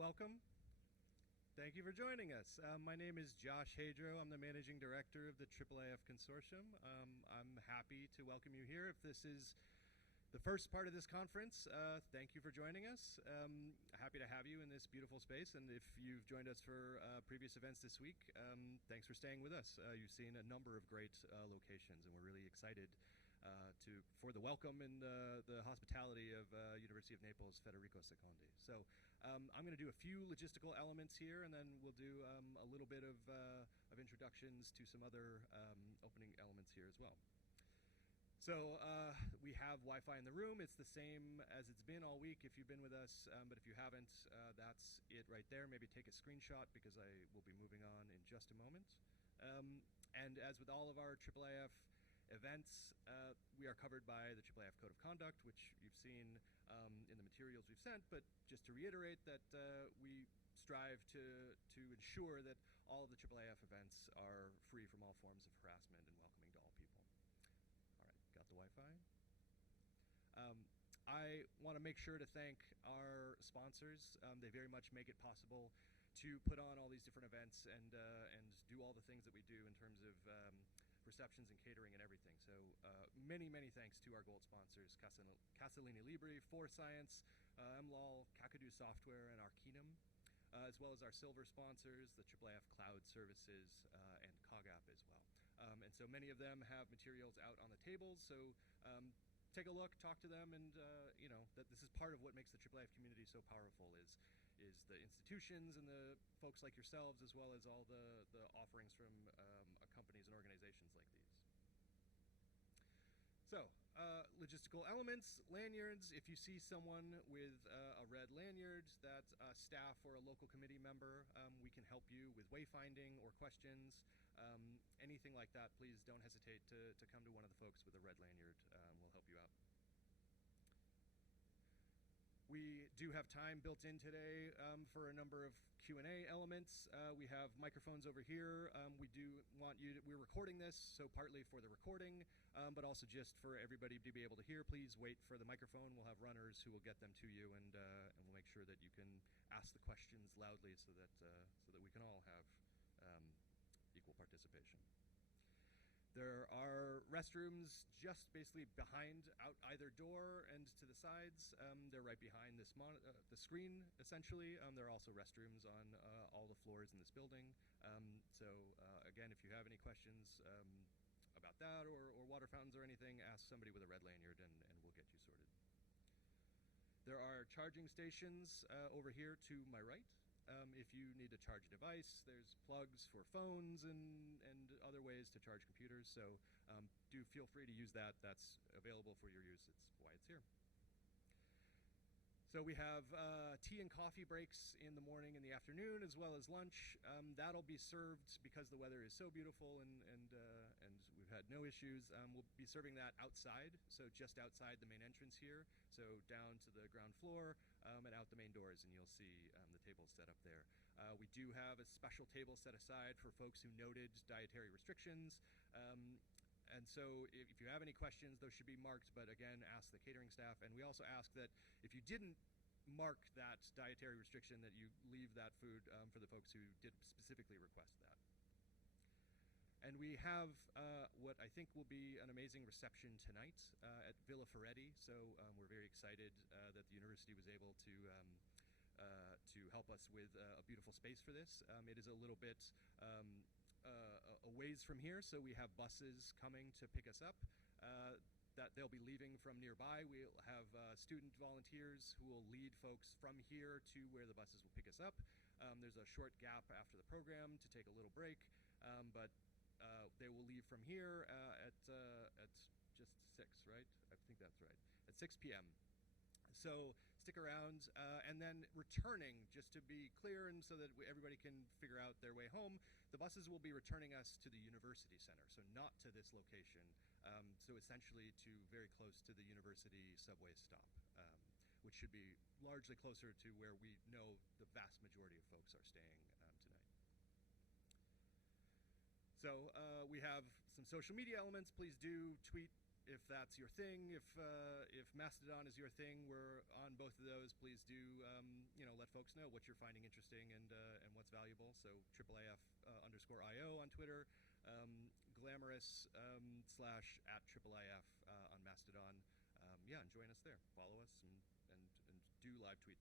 welcome. Thank you for joining us. My name is Josh Hadro. I'm the Managing Director of the IIIF Consortium. I'm happy to welcome you here. If this is the first part of this conference, thank you for joining us. Happy to have you in this beautiful space. And if you've joined us for previous events this week, thanks for staying with us. You've seen a number of great locations, and we're really excited for the welcome and the hospitality of University of Naples Federico II. So I'm going to do a few logistical elements here, and then we'll do a little bit of introductions to some other opening elements here as well. So we have Wi-Fi in the room. It's the same as it's been all week if you've been with us, but if you haven't, that's it right there. Maybe take a screenshot because I will be moving on in just a moment. And as with all of our IIIF events, we are covered by the IIIF Code of Conduct, which you've seen in the materials we've sent, but just to reiterate that we strive to ensure that all of the IIIF events are free from all forms of harassment and welcoming to all people. All right, got the Wi-Fi. I want to make sure to thank our sponsors. They very much make it possible to put on all these different events and do all the things that we do in terms of receptions and catering and everything. So many thanks to our gold sponsors, Casalini Libri, Science, MLOL, Kakadu Software, and Arcanum, as well as our silver sponsors, the IIIF Cloud Services and CogApp as well. And so many of them have materials out on the tables, so take a look, talk to them, and you know that this is part of what makes the IIIF community so powerful is the institutions and the folks like yourselves, as well as all the offerings from companies and organizations like these. So, logistical elements, lanyards. If you see someone with a red lanyard, that's staff or a local committee member, we can help you with wayfinding or questions. Anything like that, please don't hesitate to come to one of the folks with a red lanyard. We'll help you out. We do have time built in today for a number of Q&A elements. We have microphones over here. We do want you we're recording this, so partly for the recording, but also just for everybody to be able to hear. Please wait for the microphone. We'll have runners who will get them to you, and we'll make sure that you can ask the questions loudly so that we can all have equal participation. There are restrooms just basically behind out either door and to the sides. They're right behind this the screen, essentially. There are also restrooms on all the floors in this building. So again, if you have any questions about that or water fountains or anything, ask somebody with a red lanyard and we'll get you sorted. There are charging stations over here to my right. If you need to charge a device, there's plugs for phones and other ways to charge computers, so do feel free to use that. That's available for your use. It's why it's here. So we have tea and coffee breaks in the morning and the afternoon, as well as lunch. That'll be served because the weather is so beautiful and we've had no issues. We'll be serving that outside, so just outside the main entrance here, so down to the ground floor and out the main doors, and you'll see the tables set up there. We do have a special table set aside for folks who noted dietary restrictions. And so if you have any questions, those should be marked, but again, ask the catering staff. And we also ask that if you didn't mark that dietary restriction, that you leave that food for the folks who did specifically request that. And we have what I think will be an amazing reception tonight at Villa Ferretti. So we're very excited that the university was able to help us with a beautiful space for this. It is a little bit a ways from here, so we have buses coming to pick us up. That they'll be leaving from nearby. We'll have student volunteers who will lead folks from here to where the buses will pick us up. There's a short gap after the program to take a little break, but they will leave from here at just 6, right? I think that's right, at 6 p.m. So stick around, and then returning, just to be clear and so that everybody can figure out their way home, the buses will be returning us to the university center, so not to this location, so essentially to very close to the university subway stop, which should be largely closer to where we know the vast majority of folks are staying tonight. So we have some social media elements. Please do tweet if that's your thing. If Mastodon is your thing, we're on both of those. Please do let folks know what you're finding interesting and what's valuable. So IIIF underscore IO on Twitter, glamorous slash at IIIF on Mastodon. Yeah, and join us there. Follow us and do live tweet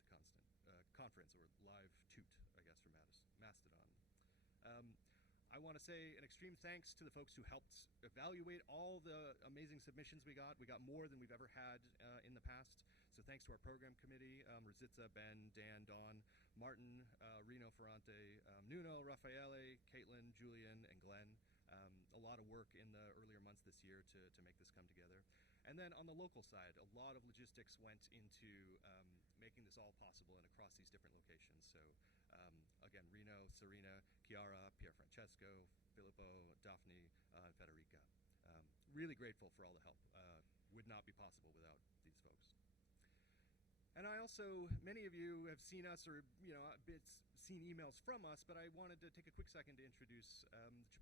the conference, or live toot, I guess, for Mastodon. I want to say an extreme thanks to the folks who helped evaluate all the amazing submissions we got. We got more than we've ever had in the past. So thanks to our program committee, Rositza, Ben, Dan, Dawn, Martin, Reno Ferrante, Nuno, Raffaele, Caitlin, Julian, and Glen. A lot of work in the earlier months this year to make this come together. And then on the local side, a lot of logistics went into making this all possible and across these different locations. So again, Reno, Serena, Chiara, Pier Francesco, Filippo, Daphne, and Federica. Really grateful for all the help. Would not be possible without these folks. And I also, many of you have seen us or seen emails from us, but I wanted to take a quick second to introduce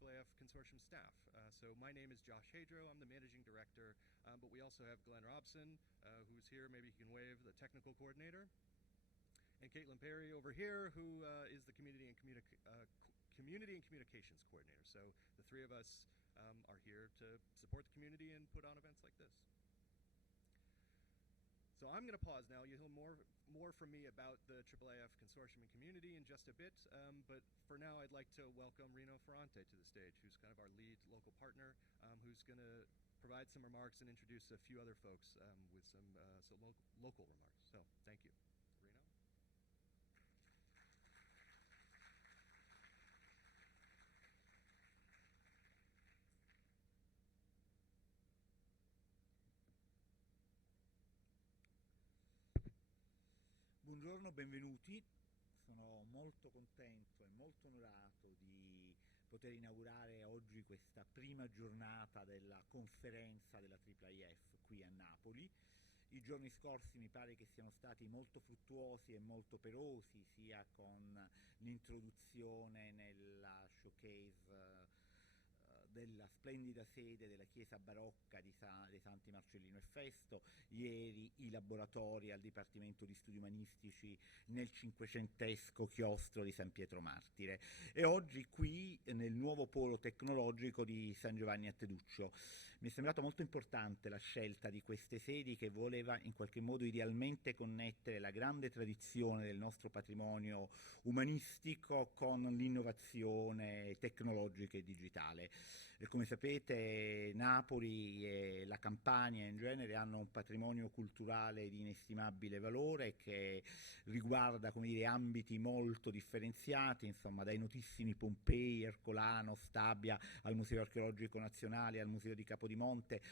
the IIIF Consortium staff. So my name is Josh Hadro. I'm the managing director, but we also have Glen Robson, who's here. Maybe he can wave, the technical coordinator. And Caitlin Perry over here, who is the community and communications coordinator. So the three of us are here to support the community and put on events like this. So I'm going to pause now. You'll hear more from me about the IIIF Consortium and community in just a bit. But for now, I'd like to welcome Reno Ferrante to the stage, who's kind of our lead local partner, who's going to provide some remarks and introduce a few other folks with some local remarks. So thank you. Reno? Buongiorno, benvenuti. Sono molto contento e molto onorato di poter inaugurare oggi questa prima giornata della conferenza della IIIF qui a Napoli. I giorni scorsi mi pare che siano stati molto fruttuosi e molto operosi, sia con l'introduzione nella showcase della splendida sede della chiesa barocca dei Santi Marcellino e Festo, ieri i laboratori al Dipartimento di Studi Umanistici nel cinquecentesco chiostro di San Pietro Martire, e oggi qui nel nuovo polo tecnologico di San Giovanni a Teduccio. Mi è sembrato molto importante la scelta di queste sedi, che voleva in qualche modo idealmente connettere la grande tradizione del nostro patrimonio umanistico con l'innovazione tecnologica e digitale. Come sapete, Napoli e la Campania in genere hanno un patrimonio culturale di inestimabile valore che riguarda, come dire, ambiti molto differenziati, insomma, dai notissimi Pompei, Ercolano, Stabia, al Museo Archeologico Nazionale, al Museo di Capodimonte,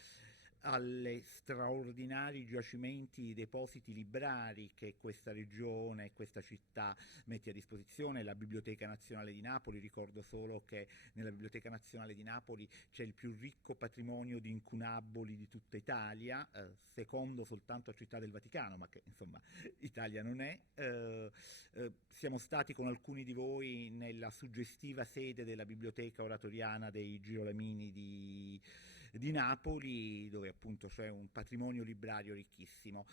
alle straordinari giacimenti, depositi librari che questa regione, questa città mette a disposizione. La Biblioteca Nazionale di Napoli, ricordo solo che nella Biblioteca Nazionale di Napoli c'è il più ricco patrimonio di incunaboli di tutta Italia, secondo soltanto a Città del Vaticano, ma che insomma Italia non è. Siamo stati con alcuni di voi nella suggestiva sede della Biblioteca Oratoriana dei Girolamini di Napoli, dove appunto c'è un patrimonio librario ricchissimo.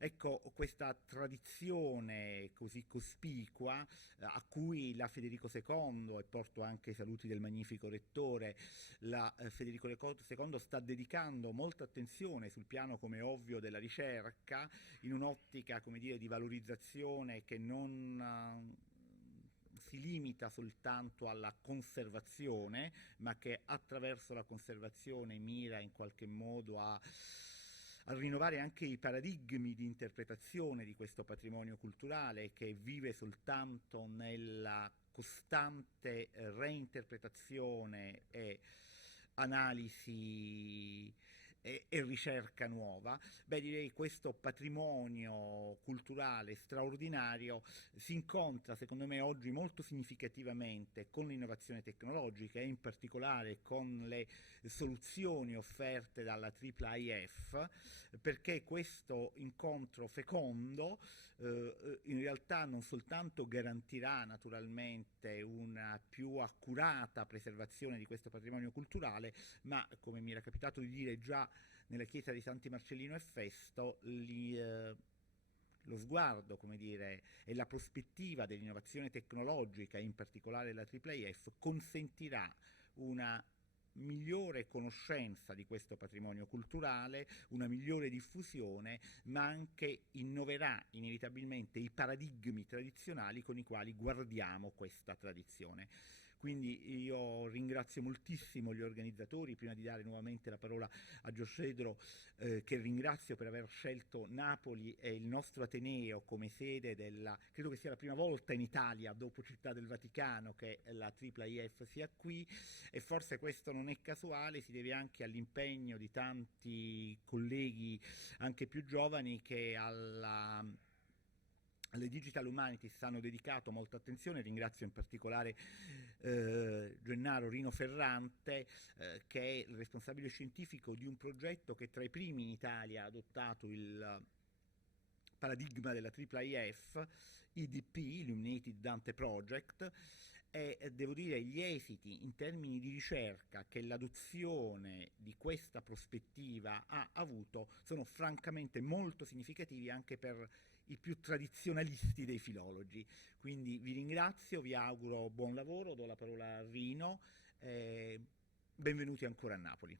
Ecco, questa tradizione così cospicua, a cui la Federico II, e porto anche i saluti del magnifico rettore, la Federico II sta dedicando molta attenzione sul piano, come ovvio, della ricerca, in un'ottica, come dire, di valorizzazione che non si limita soltanto alla conservazione, ma che attraverso la conservazione mira in qualche modo a rinnovare anche i paradigmi di interpretazione di questo patrimonio culturale, che vive soltanto nella costante reinterpretazione e analisi e ricerca nuova. Beh, direi questo patrimonio culturale straordinario si incontra, secondo me, oggi molto significativamente con l'innovazione tecnologica e in particolare con le soluzioni offerte dalla IIIF, perché questo incontro fecondo in realtà non soltanto garantirà naturalmente una più accurata preservazione di questo patrimonio culturale, ma, come mi era capitato di dire già nella chiesa di Santi Marcellino e Festo, lo sguardo, come dire, e la prospettiva dell'innovazione tecnologica, in particolare la IIIF, consentirà una migliore conoscenza di questo patrimonio culturale, una migliore diffusione, ma anche innoverà inevitabilmente i paradigmi tradizionali con i quali guardiamo questa tradizione. Quindi io ringrazio moltissimo gli organizzatori, prima di dare nuovamente la parola a Hadro, che ringrazio per aver scelto Napoli e il nostro Ateneo come sede della, credo che sia la prima volta in Italia, dopo Città del Vaticano, che la IIIF sia qui, e forse questo non è casuale, si deve anche all'impegno di tanti colleghi anche più giovani che alle Digital Humanities hanno dedicato molta attenzione. Ringrazio in particolare Gennaro Rino Ferrante, che è il responsabile scientifico di un progetto che tra i primi in Italia ha adottato il paradigma della IIIF, IDP, Illuminated Dante Project, e devo dire gli esiti in termini di ricerca che l'adozione di questa prospettiva ha avuto sono francamente molto significativi anche per i più tradizionalisti dei filologi. Quindi vi ringrazio, vi auguro buon lavoro, do la parola a Rino, benvenuti ancora a Napoli.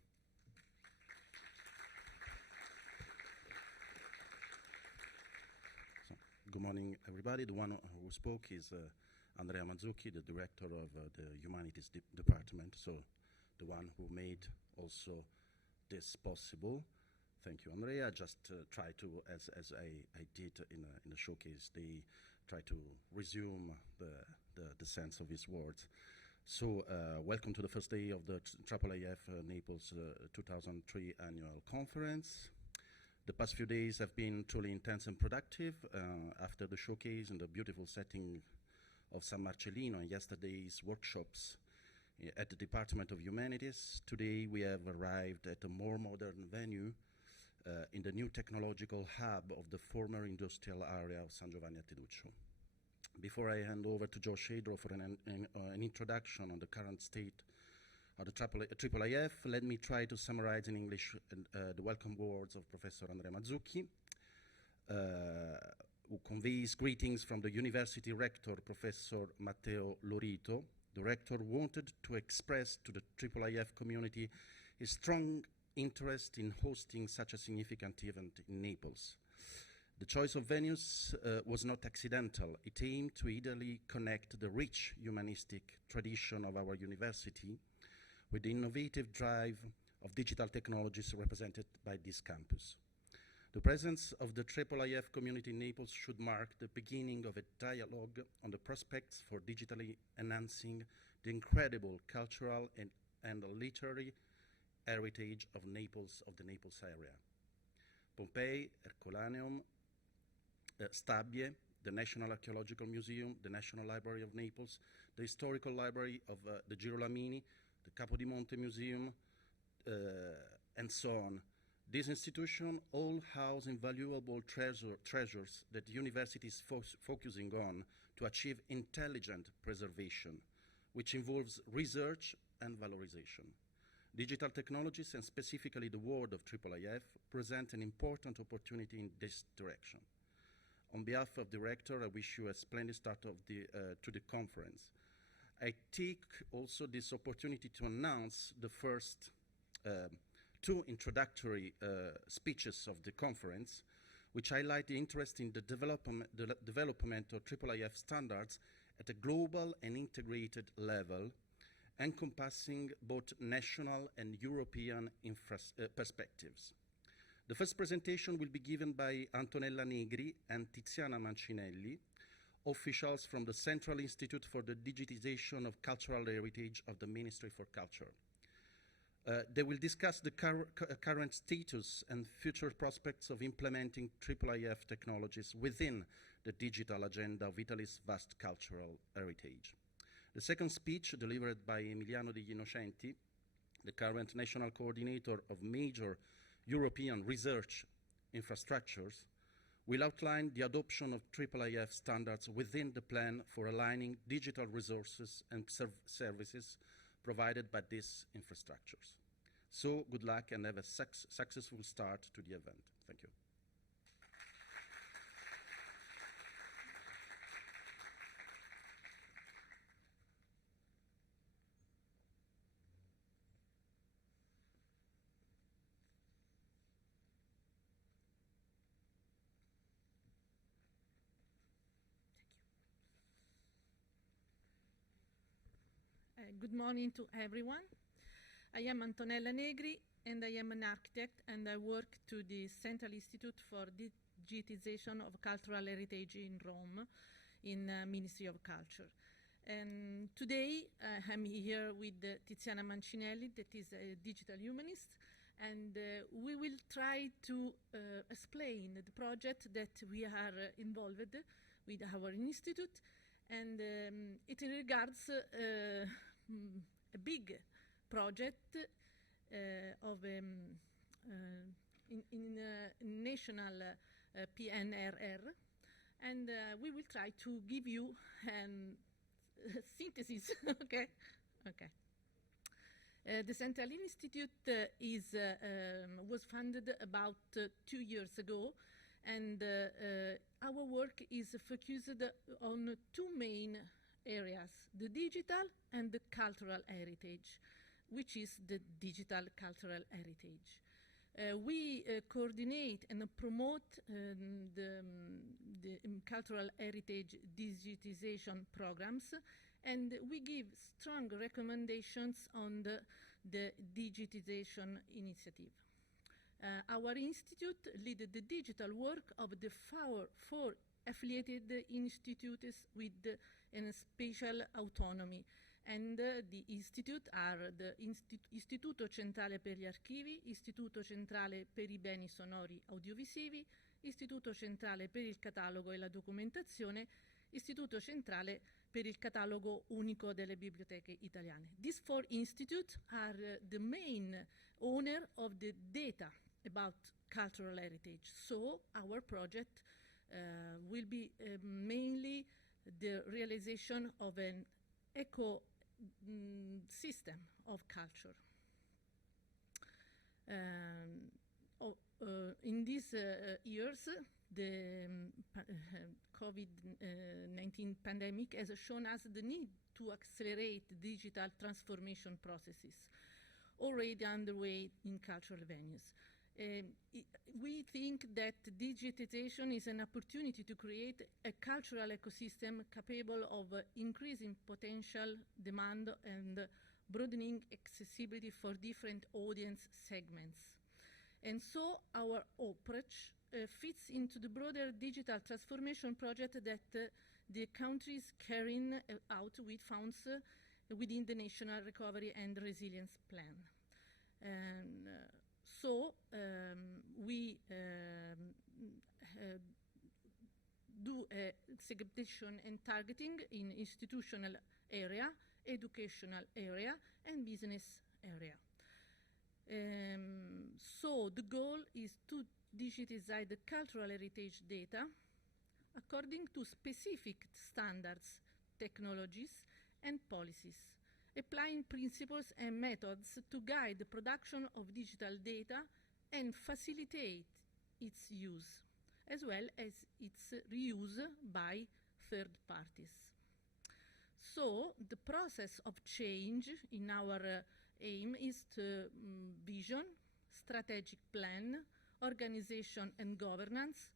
So, good morning everybody. The one who spoke is Andrea Mazzucchi, the director of the Humanities Department, so the one who made also this possible. Thank you, Andrea. Just try to, as I did in the showcase, they try to resume the sense of his words. So, welcome to the first day of the IIIF Naples 2003 annual conference. The past few days have been truly intense and productive. After the showcase in the beautiful setting of San Marcellino and yesterday's workshops at the Department of Humanities, today we have arrived at a more modern venue in the new technological hub of the former industrial area of San Giovanni a Teduccio. Before I hand over to Josh Hadro for an introduction on the current state of the IIIF, let me try to summarize in English the welcome words of Professor Andrea Mazzucchi, who conveys greetings from the university rector, Professor Matteo Lorito. The rector wanted to express to the IIIF community his strong interest in hosting such a significant event in Naples. The choice of venues was not accidental. It aimed to ideally connect the rich humanistic tradition of our university with the innovative drive of digital technologies represented by this campus. The presence of the IIIF community in Naples should mark the beginning of a dialogue on the prospects for digitally enhancing the incredible cultural and literary heritage of Naples, of the Naples area. Pompeii, Herculaneum, Stabie, the National Archaeological Museum, the National Library of Naples, the Historical Library of the Girolami, the Capodimonte Museum, and so on. These institutions all house invaluable treasures that the university is focusing on to achieve intelligent preservation, which involves research and valorization. Digital technologies, and specifically the world of IIIF, present an important opportunity in this direction. On behalf of the rector, I wish you a splendid start of to the conference. I take also this opportunity to announce the first two introductory speeches of the conference, which highlight the interest in the development of IIIF standards at a global and integrated level, encompassing both national and European perspectives. The first presentation will be given by Antonella Negri and Tiziana Mancinelli, officials from the Central Institute for the Digitization of Cultural Heritage of the Ministry for Culture. They will discuss the current status and future prospects of implementing IIIF technologies within the digital agenda of Italy's vast cultural heritage. The second speech, delivered by Emiliano Degl'Innocenti, the current national coordinator of major European research infrastructures, will outline the adoption of IIIF standards within the plan for aligning digital resources and services provided by these infrastructures. So good luck and have a successful start to the event. Thank you. Good morning to everyone. I am Antonella Negri, and I am an architect, and I work to the Central Institute for Digitization of Cultural Heritage in Rome, in Ministry of Culture. And today I'm here with Tiziana Mancinelli, that is a digital humanist, and we will try to explain the project that we are involved with our institute, and it regards a big project of in national PNRR, and we will try to give you synthesis. Okay. The Central Institute was funded about 2 years ago, and our work is focused on two main areas: the digital and the cultural heritage, which is the digital cultural heritage. We coordinate and promote the cultural heritage digitization programs, and we give strong recommendations on the digitization initiative. Our institute leads the digital work of the four affiliated institutes with a special autonomy, and the institute are the Istituto Centrale per gli Archivi, Istituto Centrale per i Beni Sonori Audiovisivi, Istituto Centrale per il Catalogo e la Documentazione, Istituto Centrale per il Catalogo Unico delle Biblioteche Italiane. These four institutes are the main owner of the data about cultural heritage. So our project will be mainly the realization of an ecosystem of culture. In these years, the COVID-19 pandemic has shown us the need to accelerate digital transformation processes already underway in cultural venues. We think that digitization is an opportunity to create a cultural ecosystem capable of increasing potential demand and broadening accessibility for different audience segments. And so our approach fits into the broader digital transformation project that the country is carrying out with funds within the National Recovery and Resilience Plan. And so we do segmentation and targeting in institutional area, educational area, and business area. So the goal is to digitize the cultural heritage data according to specific standards, technologies, and policies, applying principles and methods to guide the production of digital data and facilitate its use, as well as its reuse by third parties. So the process of change in our aim is to vision, strategic plan, organization and governance,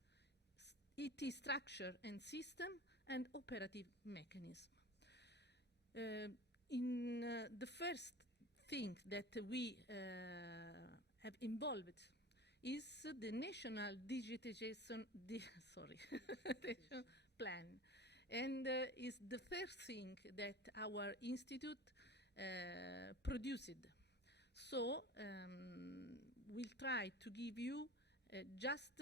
IT structure and system, and operative mechanism. The first thing that we have involved is the National Digitization Plan, and is the first thing that our institute produced. So we'll try to give you just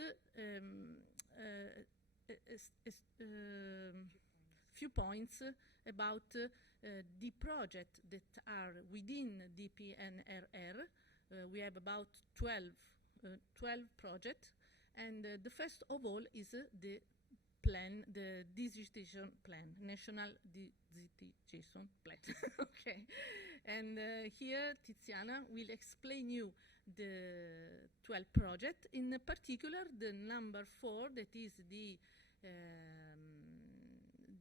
few points about the project that are within the PNRR. We have about 12 projects, and the first of all is the plan, the Digitization Plan, National Digitization Plan. Okay, and here Tiziana will explain you the 12 project, in particular the number 4, that is the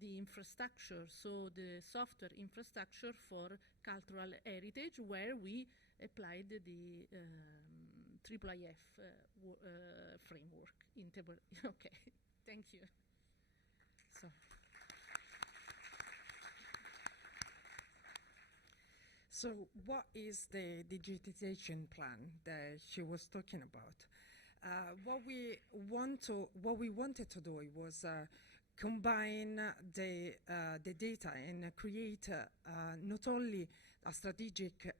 infrastructure, so the software infrastructure for cultural heritage, where we applied the IIIF framework. Okay, thank you. So. So what is the digitization plan that she was talking about? What we wanted to do was combine the data and create not only a strategic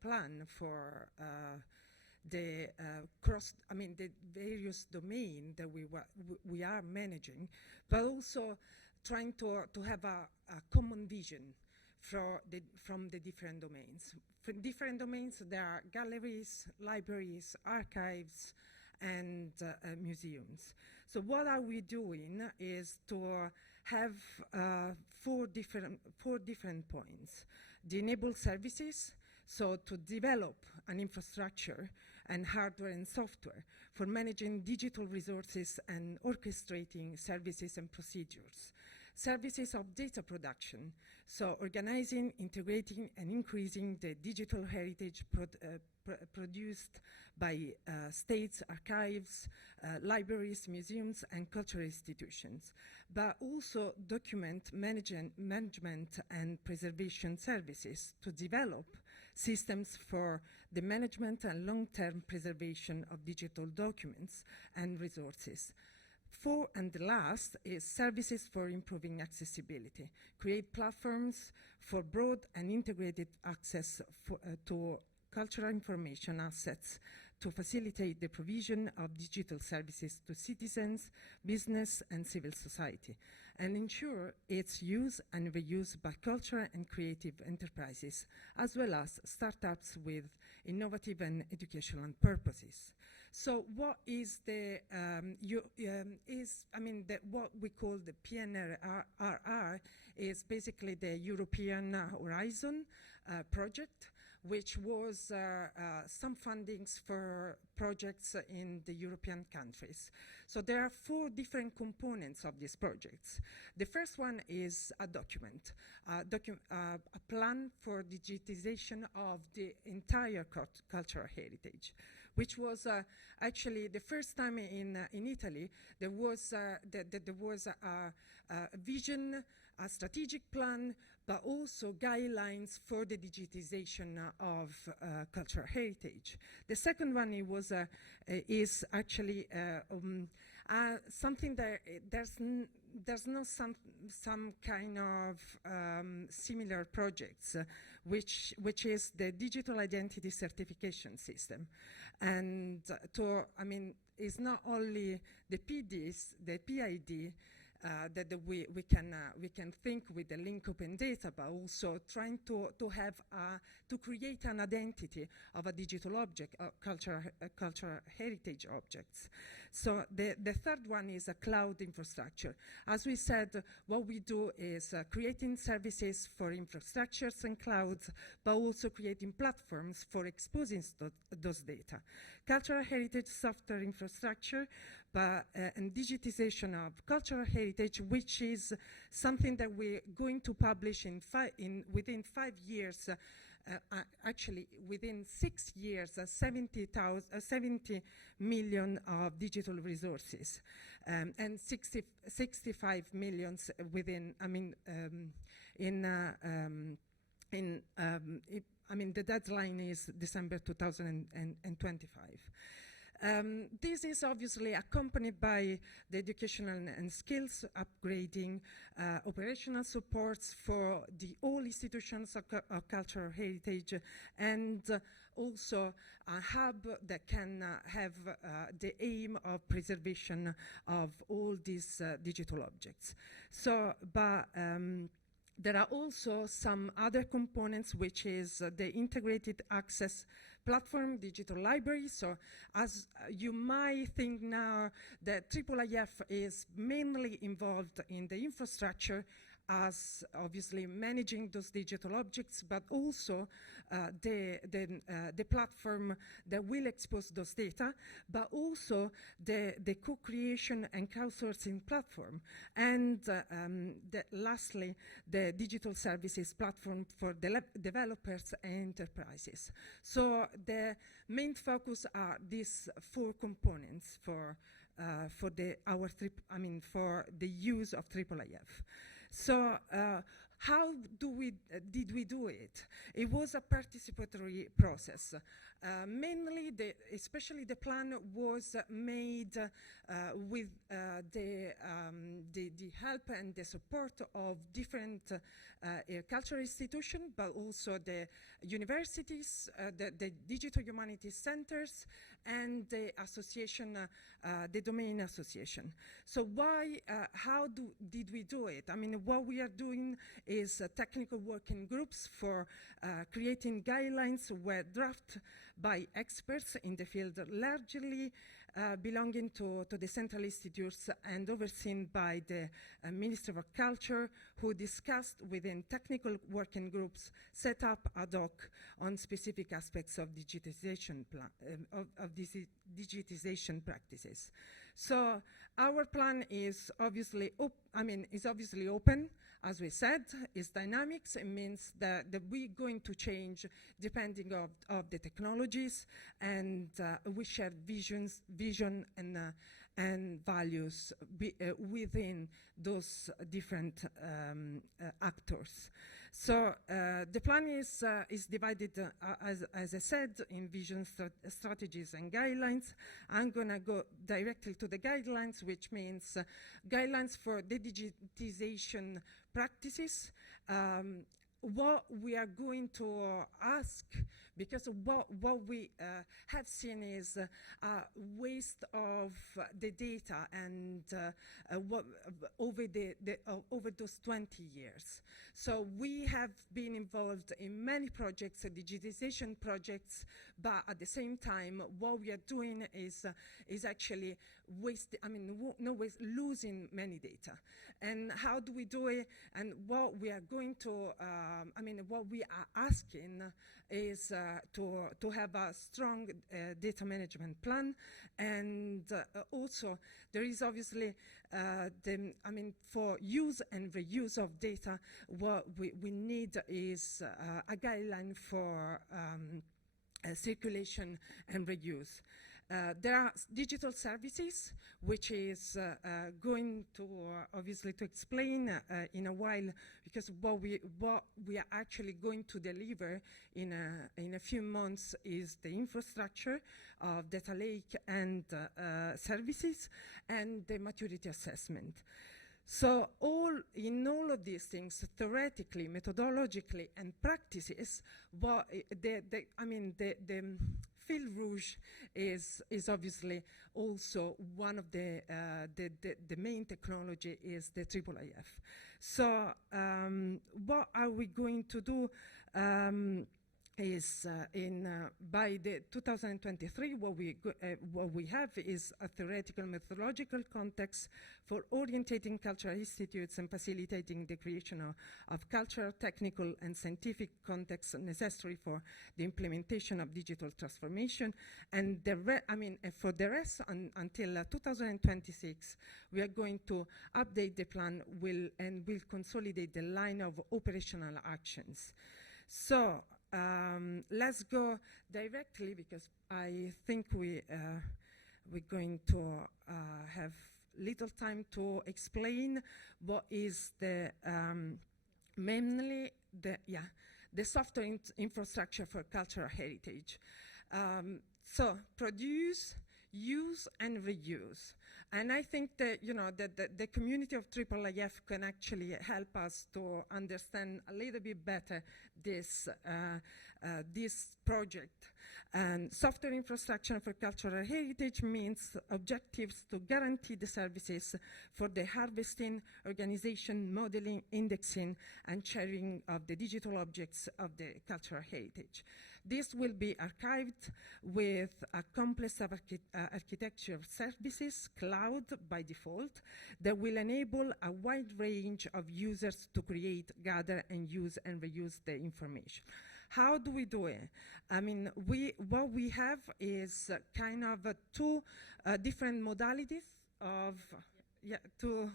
plan for the the various domains that we are managing, but also trying to have a common vision from the different domains. For different domains, there are galleries, libraries, archives, and museums. So what are we doing is to have four different points. The enabled services, so to develop an infrastructure and hardware and software for managing digital resources and orchestrating services and procedures. Services of data production, so organizing, integrating, and increasing the digital heritage produced by states, archives, libraries, museums, and cultural institutions, but also document management and preservation services to develop systems for the management and long-term preservation of digital documents and resources. Four, and the last, is services for improving accessibility. Create platforms for broad and integrated access to cultural information assets to facilitate the provision of digital services to citizens, business, and civil society, and ensure its use and reuse by cultural and creative enterprises, as well as startups with innovative and educational purposes. So what is what we call the PNRR is basically the European Horizon project, which was some fundings for projects in the European countries. So there are four different components of these projects. The first one is a document, a plan for digitization of the entire cultural heritage, which was actually the first time in Italy there was a vision, a strategic plan, but also guidelines for the digitization of cultural heritage. The second one is actually something that there's no some kind of similar projects, which is the digital identity certification system, and it's not only the PIDs, the PID. That we can think with the link open data, but also trying to create an identity of a digital object, cultural heritage objects. So the third one is a cloud infrastructure. As we said, what we do is creating services for infrastructures and clouds, but also creating platforms for exposing those data. Cultural heritage software infrastructure, and digitization of cultural heritage, which is something that we're going to publish within 5 years, actually within 6 years, 70 million of digital resources, and 65 million within, the deadline is December 2025. This is obviously accompanied by the educational and skills upgrading, operational supports for all institutions of cultural heritage, and also a hub that can have the aim of preservation of all these digital objects. So, there are also some other components, which is the integrated access platform, digital library. So as you might think now, that IIIF is mainly involved in the infrastructure, as obviously managing those digital objects, but also the platform that will expose those data, but also the co-creation and crowdsourcing platform, and lastly, the digital services platform for developers and enterprises. So the main focus are these four components for the use of IIIF. So how did we do it? It was a participatory process. Mainly, especially the plan was made with the help and the support of different cultural institutions, but also the universities, the digital humanities centers, and the association, the domain association. So how did we do it? I mean, what we are doing is technical working groups for creating guidelines were drafted by experts in the field, largely belonging to the central institutes and overseen by the Minister of Culture, who discussed within technical working groups set up ad hoc on specific aspects of digitization digitization practices. So our plan is obviously open. As we said, it's dynamics. It means that we're going to change depending of the technologies, and we share vision and values within those different actors. So the plan is divided, as I said, in vision, strategies, and guidelines. I'm going to go directly to the guidelines, which means guidelines for the digitization practices. What we are going to ask, because what we have seen is waste of the data and over those 20 years. So we have been involved in many projects, digitization projects, but at the same time, what we are doing is actually losing many data. And how do we do it? And what we are going to, what we are asking is to have a strong data management plan. And also, there is obviously, for use and reuse of data, what we need is a guideline for circulation and reuse. There are digital services, which is going to obviously to explain in a while, because what we are actually going to deliver in a few months is the infrastructure of data lake and services and the maturity assessment. So in all of these things, theoretically, methodologically, and practices, the fil rouge is obviously also one of the main technology is the IIIF. So what are we going to do? Is by the 2023, what we have is a theoretical methodological context for orientating cultural institutes and facilitating the creation of cultural, technical, and scientific contexts necessary for the implementation of digital transformation. And for the rest, until 2026, we are going to update the plan and will consolidate the line of operational actions. So let's go directly, because I think we're going to have little time to explain what is mainly the software infrastructure for cultural heritage. So produce, use, and reuse. And I think that, the community of IIIF can actually help us to understand a little bit better this project. And software infrastructure for cultural heritage means objectives to guarantee the services for the harvesting, organization, modeling, indexing, and sharing of the digital objects of the cultural heritage. This will be archived with a complex of architecture services, cloud by default, that will enable a wide range of users to create, gather, and use and reuse the information. How do we do it? What we have is kind of two different modalities of two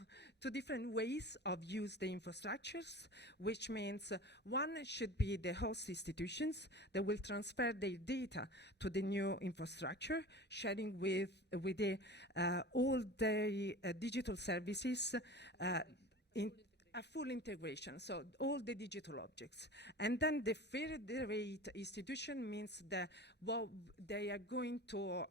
different ways of use the infrastructures, which means one should be the host institutions that will transfer their data to the new infrastructure, sharing with all the digital services a full integration, so all the digital objects. And then the federate institution means that what they are going to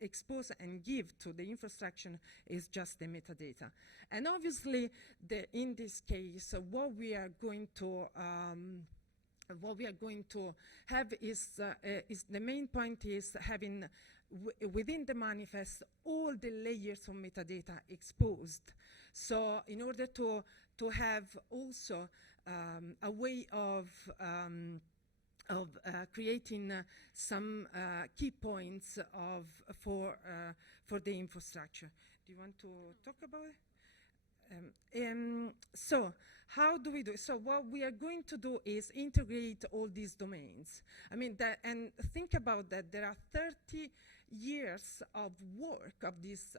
expose and give to the infrastructure is just the metadata. And obviously, in this case, what we are going to have is the main point is having within the manifest all the layers of metadata exposed. So in order to have also a way of creating some key points for the infrastructure. Do you want to talk about it? So how do we do it? So what we are going to do is integrate all these domains. I mean, and think about that. There are 30 years of work of these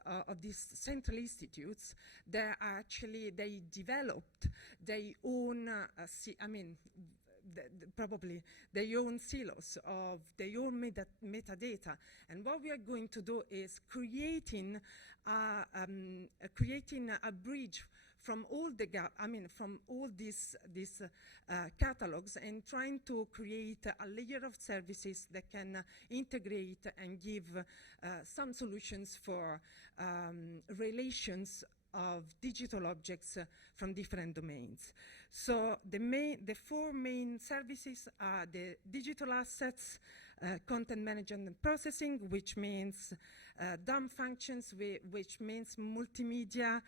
central institutes that actually they developed their own. Probably their own silos of their own metadata, and what we are going to do is creating a bridge from all from all these catalogs, and trying to create a layer of services that can integrate and give some solutions for relations of digital objects from different domains. So the four main services are the digital assets, content management and processing, which means DAM functions, which means multimedia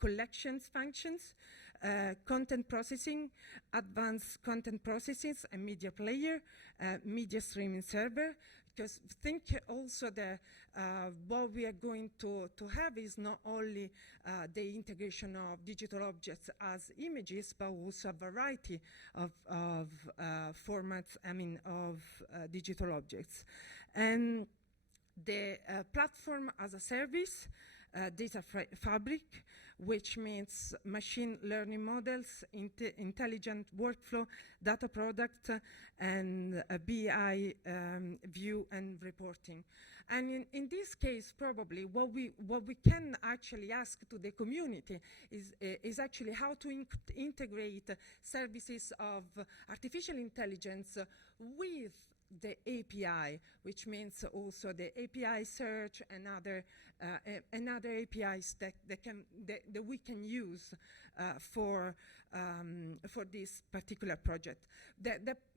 collections functions, content processing, advanced content processing, and media player, media streaming server. Because think also that what we are going to have is not only the integration of digital objects as images, but also a variety of formats, of digital objects. And the platform as a service, data fabric, which means machine learning models, intelligent workflow, data product, and BI view and reporting. And in this case, probably what we can actually ask to the community is actually how to integrate services of artificial intelligence with the API, which means also the API search and other APIs that we can use for this particular project.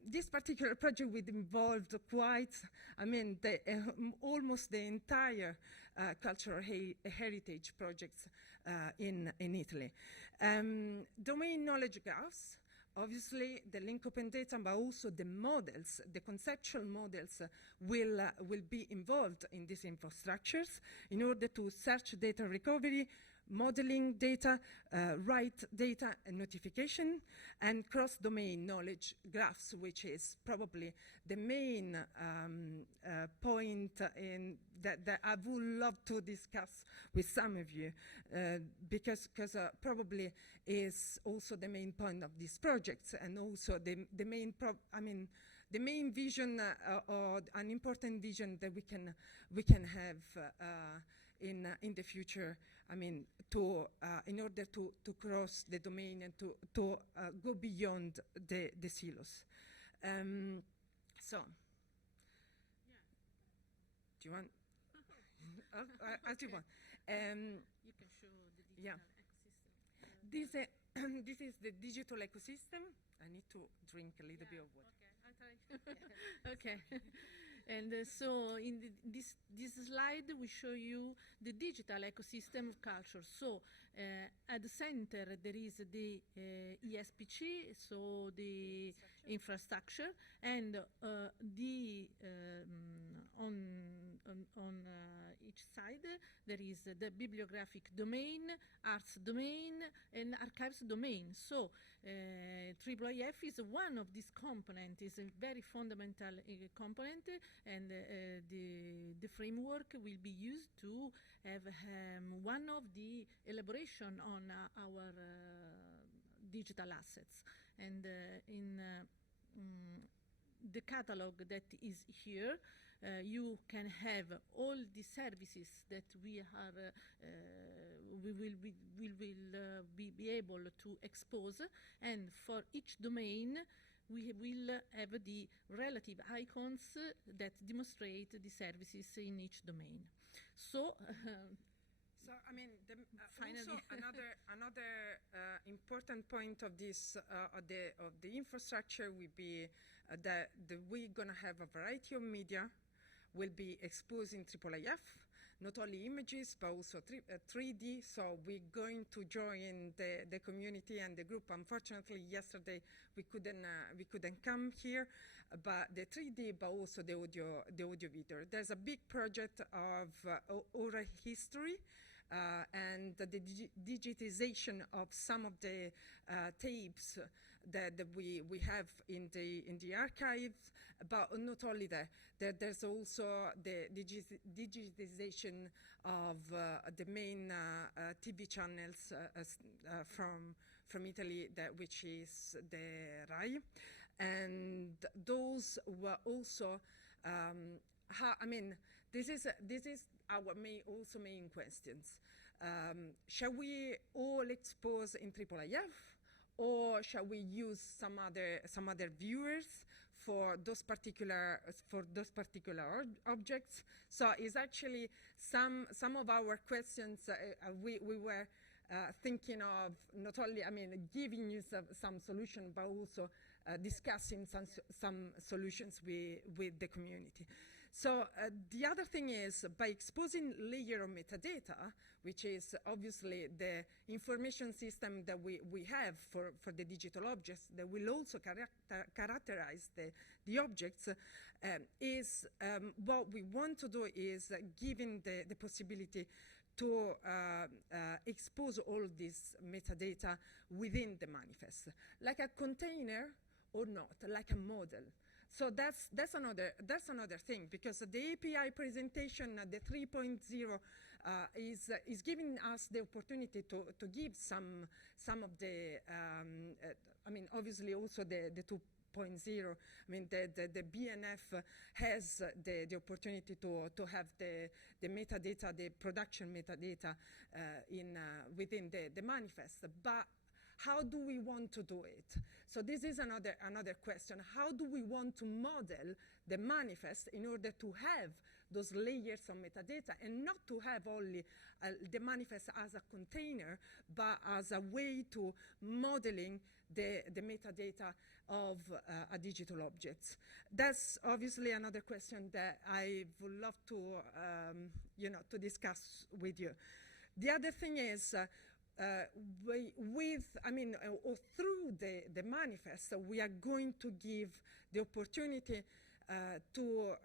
This particular project would involve almost the entire cultural heritage projects in Italy. Domain knowledge graphs. Obviously, the link open data, but also the models, the conceptual models will be involved in these infrastructures in order to search data recovery, modeling data, write data and notification, and cross-domain knowledge graphs, which is probably the main point that I would love to discuss with some of you, because probably is also the main point of these projects, and also the main vision or an important vision that we can have in the future. In order to cross the domain and to go beyond the silos. So, do you want? As you want. You can show the digital ecosystem. This is the digital ecosystem. I need to drink a little bit of water. Okay. And so in this slide, we show you the digital ecosystem of culture. So at the center, there is the ESPC, so the infrastructure, and on each side, there is the bibliographic domain, arts domain, and archives domain. So IIIF is one of these components, is a very fundamental component, and the framework will be used to have one of the elaboration on our digital assets. And in the catalog that is here, you can have all the services that we are be able to expose, and for each domain we will have the relative icons that demonstrate the services in each domain. So, so I mean, finally, also another important point of this of the infrastructure will be that we're gonna have a variety of media will be exposed in IIIF, not only images but also 3D. So we're going to join the community and the group. Unfortunately, yesterday we couldn't come here, but the 3D, but also the audio video. There's a big project of oral history. And the digitization of some of the tapes that we have in the archives, but not only that, there's also the digitization of the main TV channels from Italy, which is the RAI, and those were also. This is our main questions. Shall we all expose in IIIF, or shall we use some other viewers for those particular objects? So it's actually some of our questions we were thinking of, not only giving you some solution, but also discussing some solutions with the community. So the other thing is, by exposing layer of metadata, which is obviously the information system that we have for the digital objects that will also characterize the objects, is what we want to do is giving the possibility to expose all this metadata within the manifest, like a container or not, like a model. So that's another thing, because the API presentation, the 3.0, is giving us the opportunity to give some of the, obviously also the 2.0. The BNF has the opportunity to have the metadata, the production metadata within the manifest, but how do we want to do it? So this is another question. How do we want to model the manifest in order to have those layers of metadata, and not to have only the manifest as a container, but as a way to modeling the metadata of a digital objects? That's obviously another question that I would love to discuss with you. The other thing is, through the manifest, we are going to give the opportunity to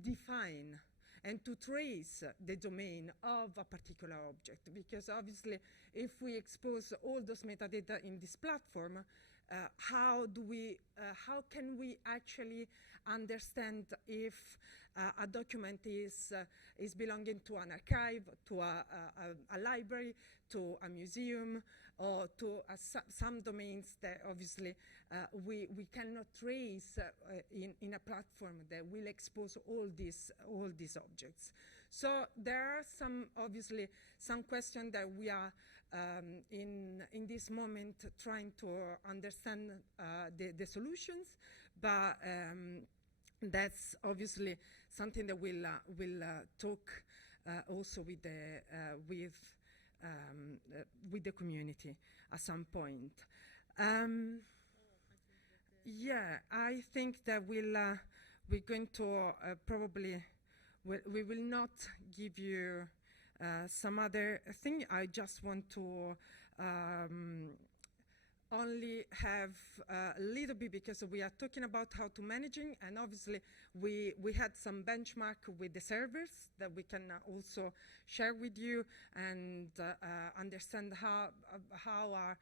define and to trace the domain of a particular object, because obviously if we expose all those metadata in this platform, how can we actually understand if a document is belonging to an archive, to a library, to a museum, or to some domains that obviously we cannot trace in a platform that will expose all these objects. So there are obviously some questions that we are in this moment trying to understand the solutions, but that's obviously something that we'll talk also with the community at some point. Yeah, I think that we're going to probably we will not give you some other thing. I just want to only have a little bit, because we are talking about how to managing, and obviously we had some benchmark with the servers that we can also share with you, and understand how are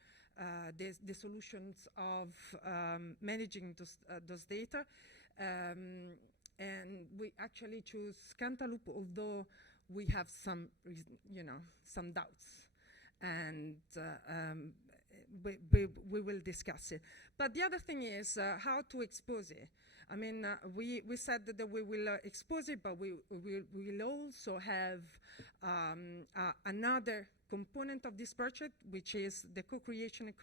the solutions of managing those data. And we actually choose Cantaloupe, although we have some doubts. And we will discuss it. But the other thing is how to expose it. I mean, we said that we will expose it, but we will also have another component of this project, which is the co-creation and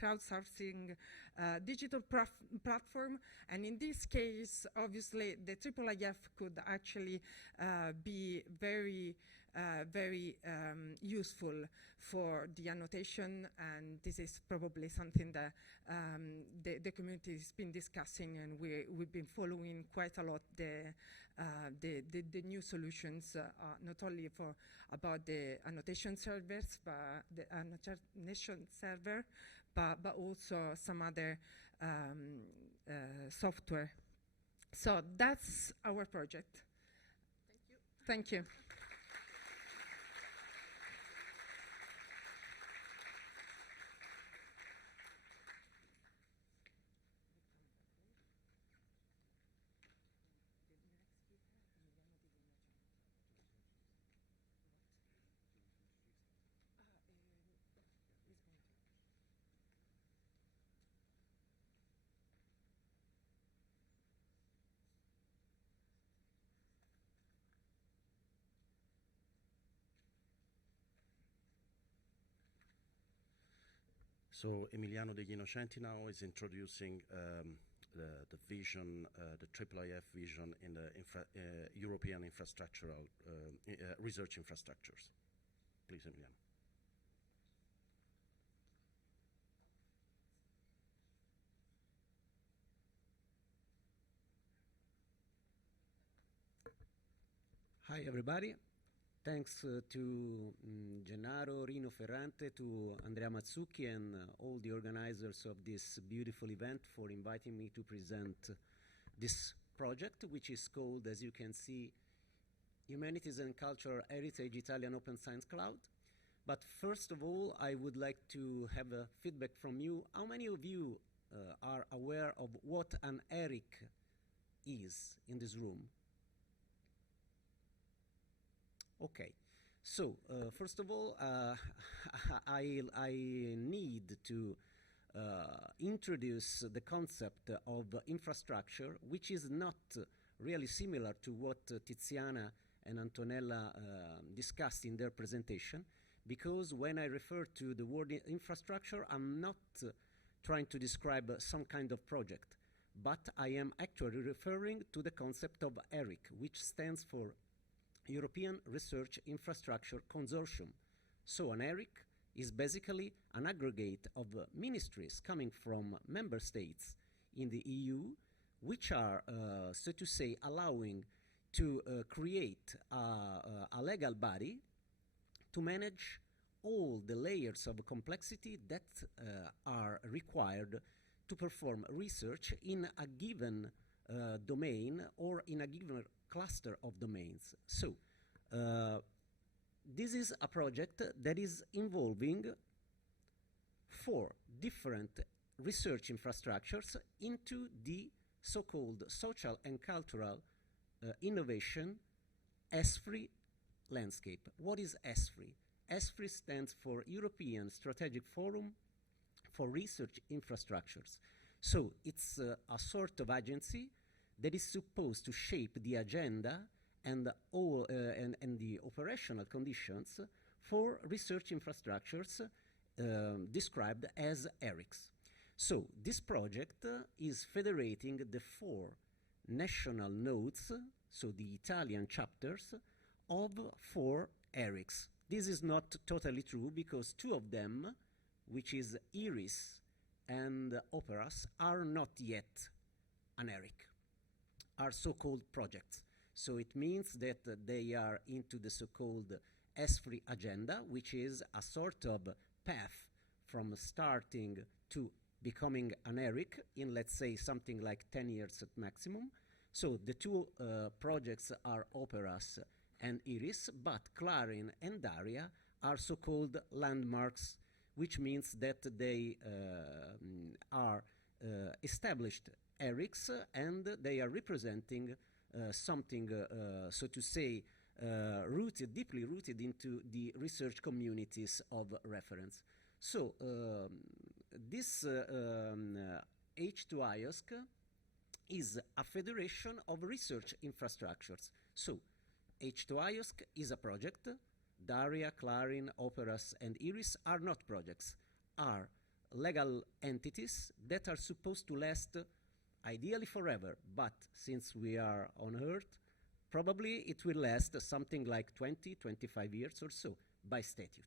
crowdsourcing digital platform. And in this case, obviously, the IIIF could actually be very useful for the annotation, and this is probably something that the community has been discussing, and we've been following quite a lot the new solutions, not only about the annotation servers, but the annotation server, but also some other software. So that's our project. Thank you. So Emiliano Degl'Innocenti now is introducing the vision, the IIIF vision in the European infrastructural research infrastructures. Please, Emiliano. Hi, everybody. Thanks to Gennaro, Rino Ferrante, to Andrea Mazzucchi, and all the organizers of this beautiful event for inviting me to present this project, which is called, as you can see, Humanities and Cultural Heritage Italian Open Science Cloud. But first of all, I would like to have a feedback from you. How many of you are aware of what an ERIC is in this room? Okay, so first of all, I need to introduce the concept of infrastructure, which is not really similar to what Tiziana and Antonella discussed in their presentation, because when I refer to the word infrastructure, I'm not trying to describe some kind of project, but I am actually referring to the concept of ERIC, which stands for European Research Infrastructure Consortium. So an ERIC is basically an aggregate of ministries coming from member states in the EU, which are, so to say, allowing to create a legal body to manage all the layers of complexity that are required to perform research in a given domain or in a given cluster of domains. So this is a project that is involving 4 different research infrastructures into the so-called social and cultural innovation ESFRI landscape. What is ESFRI? ESFRI stands for European Strategic Forum for Research Infrastructures. So it's a sort of agency that is supposed to shape the agenda and the operational conditions for research infrastructures described as ERICs. So this project is federating the 4 national nodes, so the Italian chapters, of 4 ERICs. This is not totally true, because 2 of them, which is IRIS and Operas, are not yet an ERIC, are so-called projects. So it means that they are into the so-called ESFRI agenda, which is a sort of path from starting to becoming an ERIC in, let's say, something like 10 years at maximum. So the 2 projects are Operas and IRIS, but Clarin and Daria are so-called landmarks, which means that they are established ERICs, and they are representing something, so to say, deeply rooted into the research communities of reference. So this H2IOSC is a federation of research infrastructures. So H2IOSC is a project. Daria, Clarin, Operas, and Iris are not projects, are legal entities that are supposed to last ideally forever, but since we are on Earth, probably it will last something like 20, 25 years or so by statute.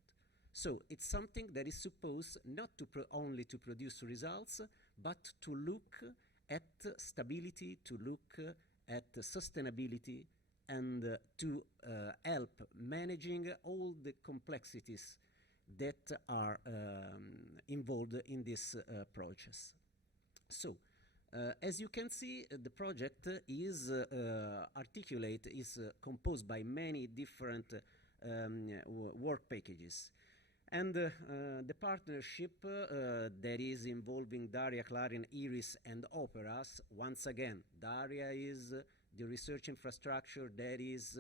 So it's something that is supposed not to only to produce results, but to look at stability, to look at sustainability, and to help managing all the complexities that are involved in this process. So, as you can see, the project is composed by many different work packages. And the partnership that is involving Daria, Clarin, Iris, and Operas, once again, Daria is the research infrastructure that is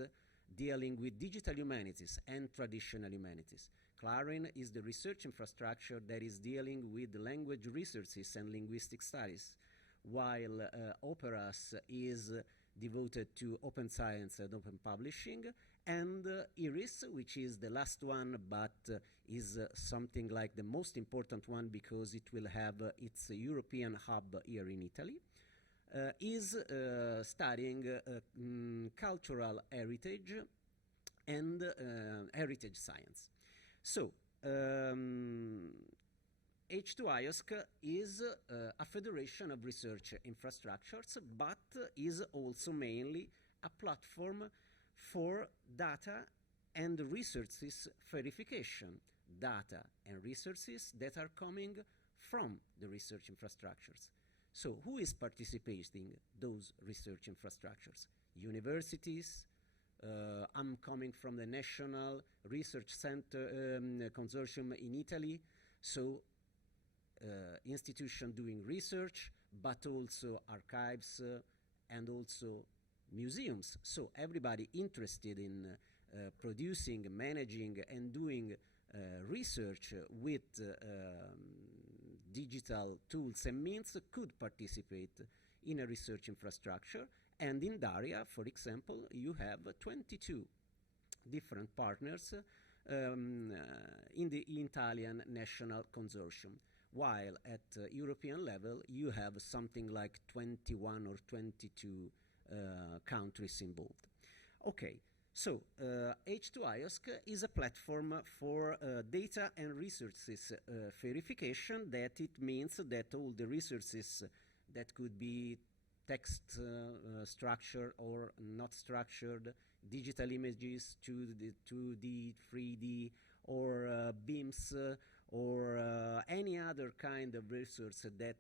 dealing with digital humanities and traditional humanities. Clarin is the research infrastructure that is dealing with language resources and linguistic studies, while Operas is devoted to open science and open publishing, and Iris, which is the last one, but is something like the most important one because it will have its European hub here in Italy, is studying cultural heritage and heritage science. So, H2IOSC is a federation of research infrastructures, but is also mainly a platform for data and resources verification, data and resources that are coming from the research infrastructures. So who is participating those research infrastructures? Universities. I'm coming from the National Research Center Consortium in Italy, so institution doing research, but also archives and also museums. So everybody interested in producing, managing, and doing research with digital tools and means could participate in a research infrastructure. And in Daria, for example, you have 22 different partners in the Italian National Consortium, while at European level you have something like 21 or 22 countries involved. Okay, so H2IOSC is a platform for data and resources verification. That it means that all the resources that could be text structured or not structured, digital images, 2D, 3D, or beams, or any other kind of resource that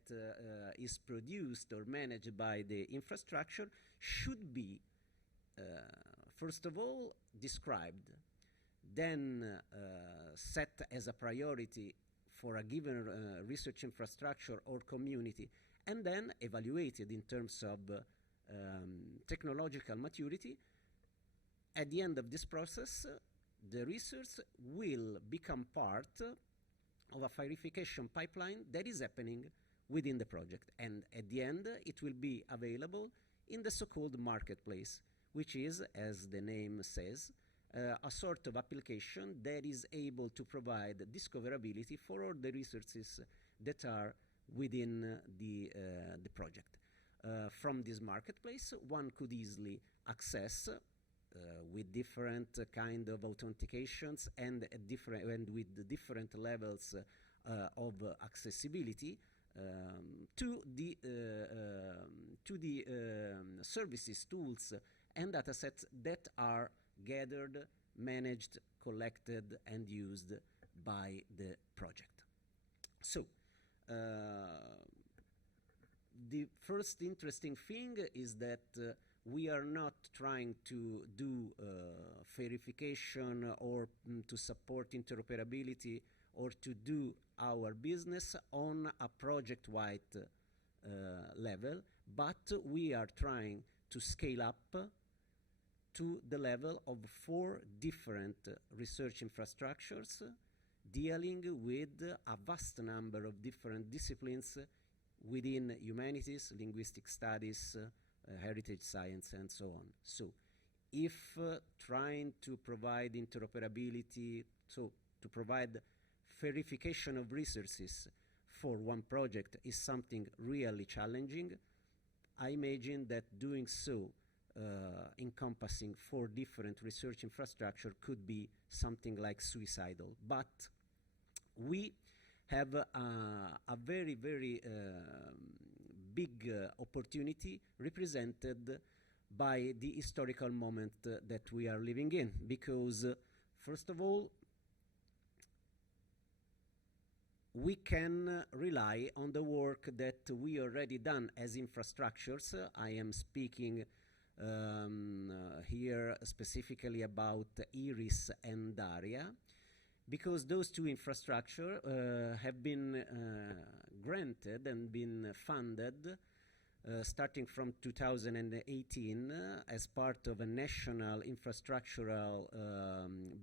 is produced or managed by the infrastructure should be, first of all, described, then set as a priority for a given research infrastructure or community, and then evaluated in terms of technological maturity. At the end of this process, the research will become part of a verification pipeline that is happening within the project. And at the end, it will be available in the so-called marketplace, which is, as the name says, a sort of application that is able to provide discoverability for all the resources that are within the project. From this marketplace, one could easily access with different kind of authentications and with the different levels of accessibility to the services, tools, and datasets that are gathered, managed, collected, and used by the project. So, the first interesting thing is that we are not trying to do verification or to support interoperability or to do our business on a project-wide level, but we are trying to scale up to the level of 4 different research infrastructures dealing with a vast number of different disciplines within humanities, linguistic studies, heritage science, and so on. So if trying to provide interoperability, so to provide verification of resources for one project is something really challenging, I imagine that doing so encompassing 4 different research infrastructure could be something like suicidal. But we have a very, very big opportunity represented by the historical moment that we are living in, because first of all, we can rely on the work that we already done as infrastructures. I am speaking here specifically about IRIS and DARIA, because those 2 infrastructure have been granted and been funded starting from 2018 as part of a national infrastructural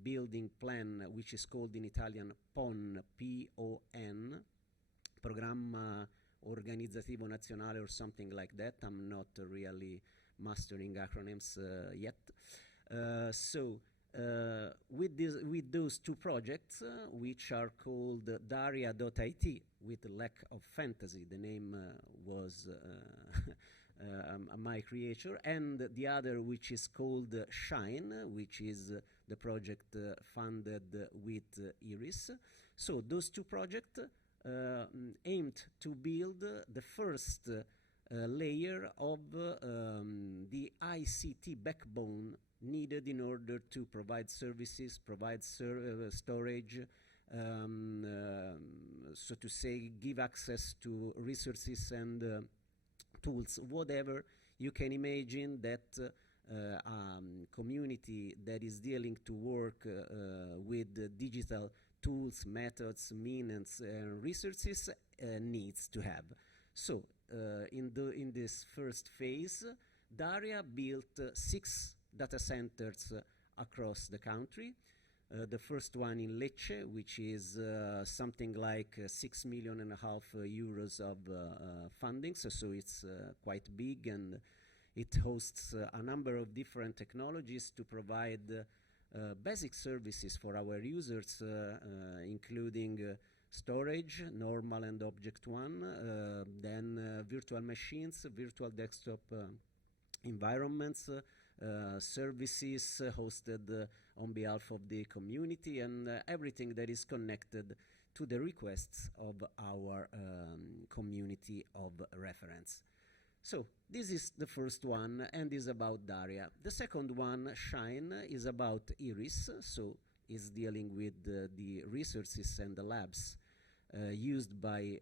building plan, which is called in Italian PON, P-O-N, Programma Organizzativo Nazionale or something like that. I'm not really mastering acronyms yet. With those 2 projects, which are called Daria.it, with lack of fantasy, the name was my creature, and the other which is called Shine, which is the project funded with IRIS. So those 2 projects aimed to build the first layer of the ICT backbone needed in order to provide services, provide storage, so to say, give access to resources and tools, whatever you can imagine that community that is dealing to work with digital tools, methods, means, and resources needs to have. So in this first phase, Daria built 6 data centers across the country. The first one in Lecce, which is something like 6.5 million euros of funding, so it's quite big, and it hosts a number of different technologies to provide basic services for our users, including storage, normal and object one, then virtual machines, virtual desktop environments, services hosted on behalf of the community, and everything that is connected to the requests of our community of reference. So this is the first one and is about Daria. The second one, Shine, is about IRIS, so is dealing with the resources and the labs used by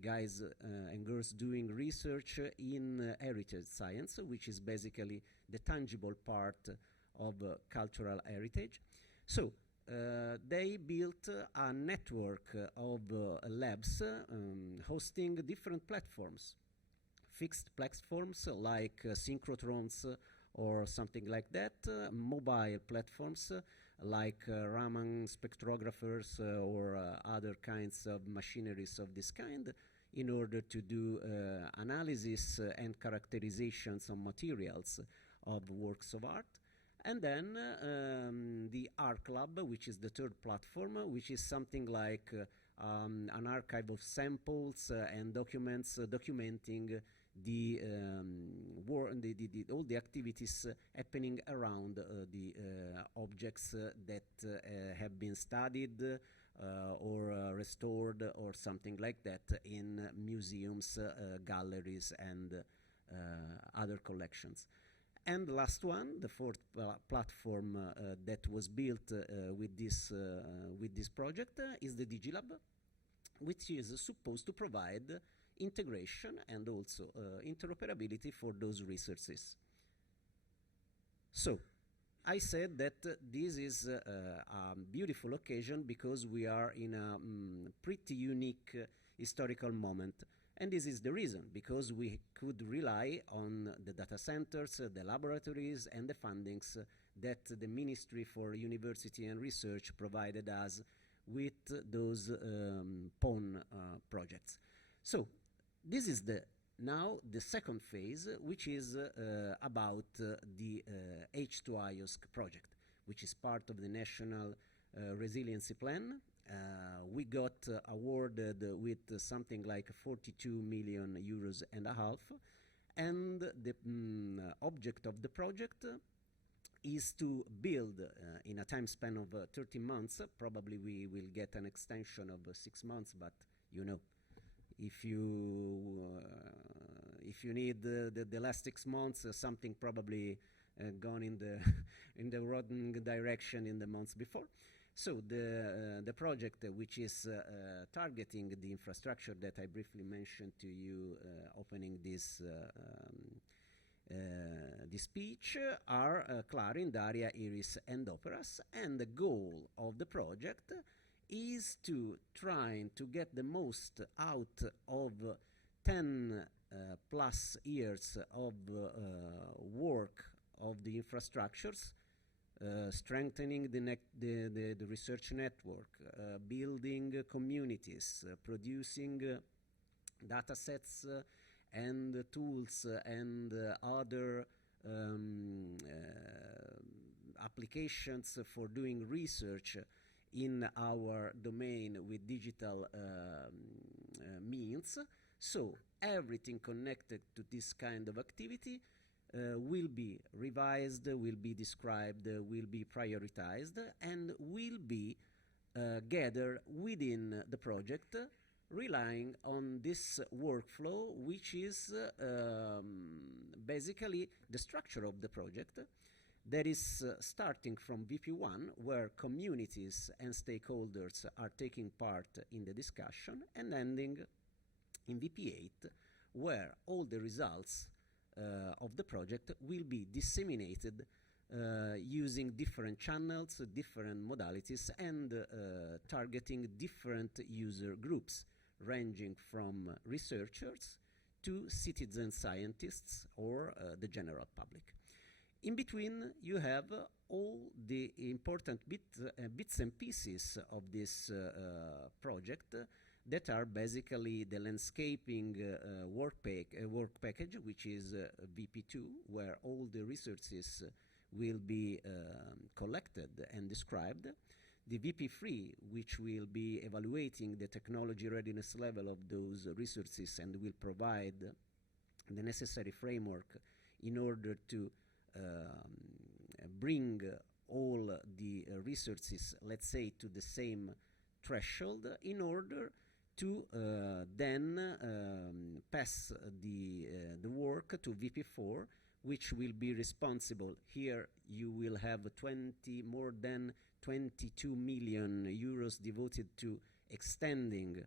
guys and girls doing research in heritage science, which is basically the tangible part of cultural heritage. So they built a network of labs hosting different platforms, fixed platforms like synchrotrons or something like that, mobile platforms like Raman spectrographers or other kinds of machineries of this kind, in order to do analysis and characterizations of materials of works of art. And then the Art Lab, which is the third platform, which is something like an archive of samples and documents documenting all the activities happening around the objects that have been studied or restored or something like that in museums, galleries, and other collections. And the last one, the fourth platform that was built with this project is the DigiLab, which is supposed to provide integration and also interoperability for those resources. So I said that this is a beautiful occasion because we are in a pretty unique historical moment. And this is the reason, because we could rely on the data centers, the laboratories, and the fundings that the Ministry for University and Research provided us with those PON projects. So this is now the second phase, which is about the H2IOSC project, which is part of the National Resiliency Plan. We got awarded with something like 42 million euros and a half, and the object of the project is to build in a time span of 13 months. Probably we will get an extension of 6 months, but you know, if you need the last 6 months, something probably gone in the in the wrong direction in the months before. So the project, which is targeting the infrastructure that I briefly mentioned to you opening this speech, are Clarin, Daria, Iris, and Operas, and the goal of the project is to try to get the most out of 10 plus years of work of the infrastructures, strengthening the research network, building communities, producing data sets and tools and other applications for doing research in our domain with digital means. So everything connected to this kind of activity will be revised, will be described, will be prioritized, and will be gathered within the project, relying on this workflow, which is basically the structure of the project. That is starting from VP1, where communities and stakeholders are taking part in the discussion, and ending in VP8, where all the results of the project will be disseminated using different channels, different modalities, and targeting different user groups, ranging from researchers to citizen scientists or the general public. In between, you have all the important bits and pieces of this project that are basically the landscaping work package, which is VP2, where all the resources will be collected and described. The VP3, which will be evaluating the technology readiness level of those resources and will provide the necessary framework in order to bring all the resources, let's say, to the same threshold in order to then pass the work to VP4, which will be responsible. Here you will have more than 22 million euros devoted to extending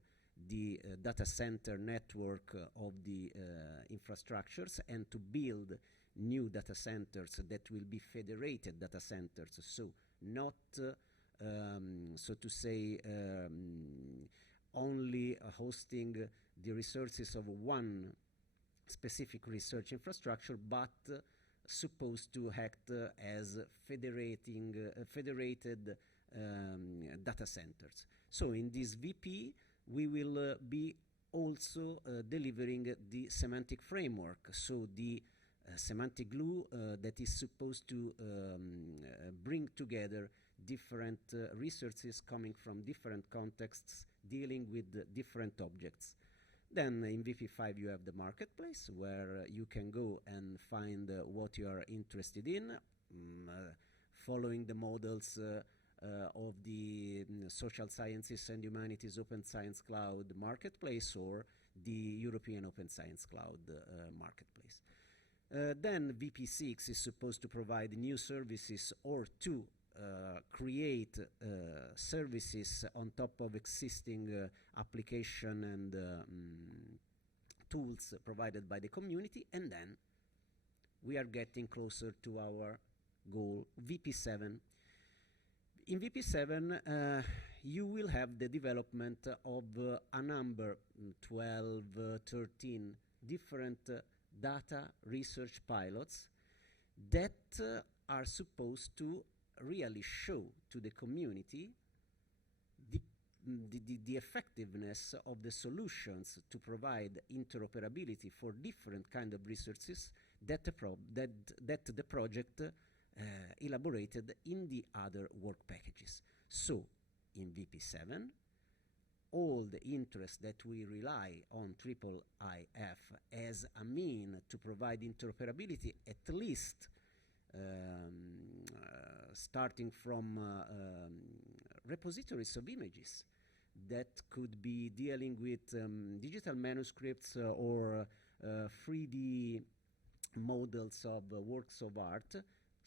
the data center network of the infrastructures and to build new data centers that will be federated data centers, so not, so to say, only hosting the resources of one specific research infrastructure, but supposed to act as federated data centers. So in this VP, we will be also delivering the semantic framework, so the semantic glue that is supposed to bring together different resources coming from different contexts, dealing with different objects. Then in VP5 you have the marketplace, where you can go and find what you are interested in, following the models of the Social Sciences and Humanities Open Science Cloud marketplace or the European Open Science Cloud marketplace. Then VP6 is supposed to provide new services or to create services on top of existing application and tools provided by the community, and then we are getting closer to our goal, VP7. In VP7, you will have the development of a number, 12, 13 different data research pilots that are supposed to really show to the community the effectiveness of the solutions to provide interoperability for different kind of resources that the project elaborated in the other work packages. So, in VP7, all the interest that we rely on IIIF as a mean to provide interoperability, at least starting from repositories of images that could be dealing with digital manuscripts or 3D models of works of art.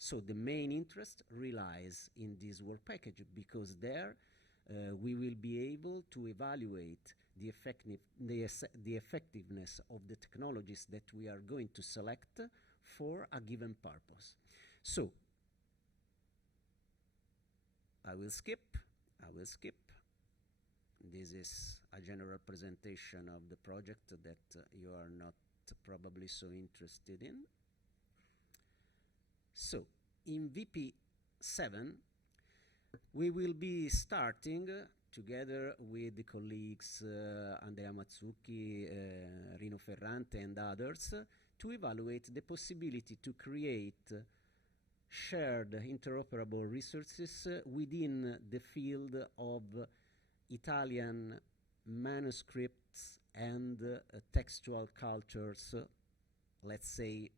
So the main interest relies in this work package, because there we will be able to evaluate the effectiveness of the technologies that we are going to select for a given purpose. So I will skip. This is a general presentation of the project that you are not probably so interested in. So, in VP7, we will be starting together with the colleagues Andrea Mazzucchi, Rino Ferrante and others to evaluate the possibility to create shared interoperable resources within the field of Italian manuscripts and textual cultures, let's say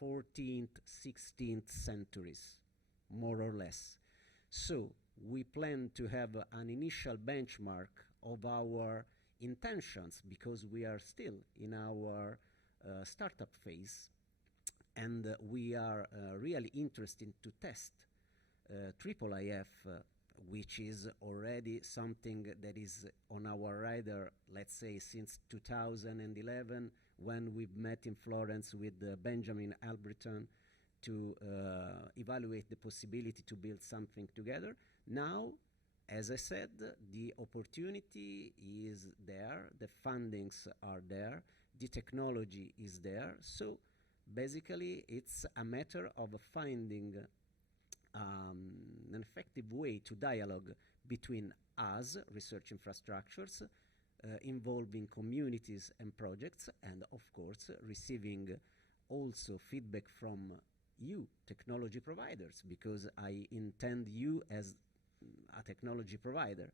14th, 16th centuries, more or less. So we plan to have an initial benchmark of our intentions, because we are still in our startup phase, and we are really interested to test IIIF, which is already something that is on our radar, let's say, since 2011, when we've met in Florence with Benjamin Albritton to evaluate the possibility to build something together. Now, as I said, the opportunity is there, the fundings are there, the technology is there, so basically it's a matter of finding an effective way to dialogue between us, research infrastructures, involving communities and projects, and of course receiving also feedback from you, technology providers, because I intend you as a technology provider.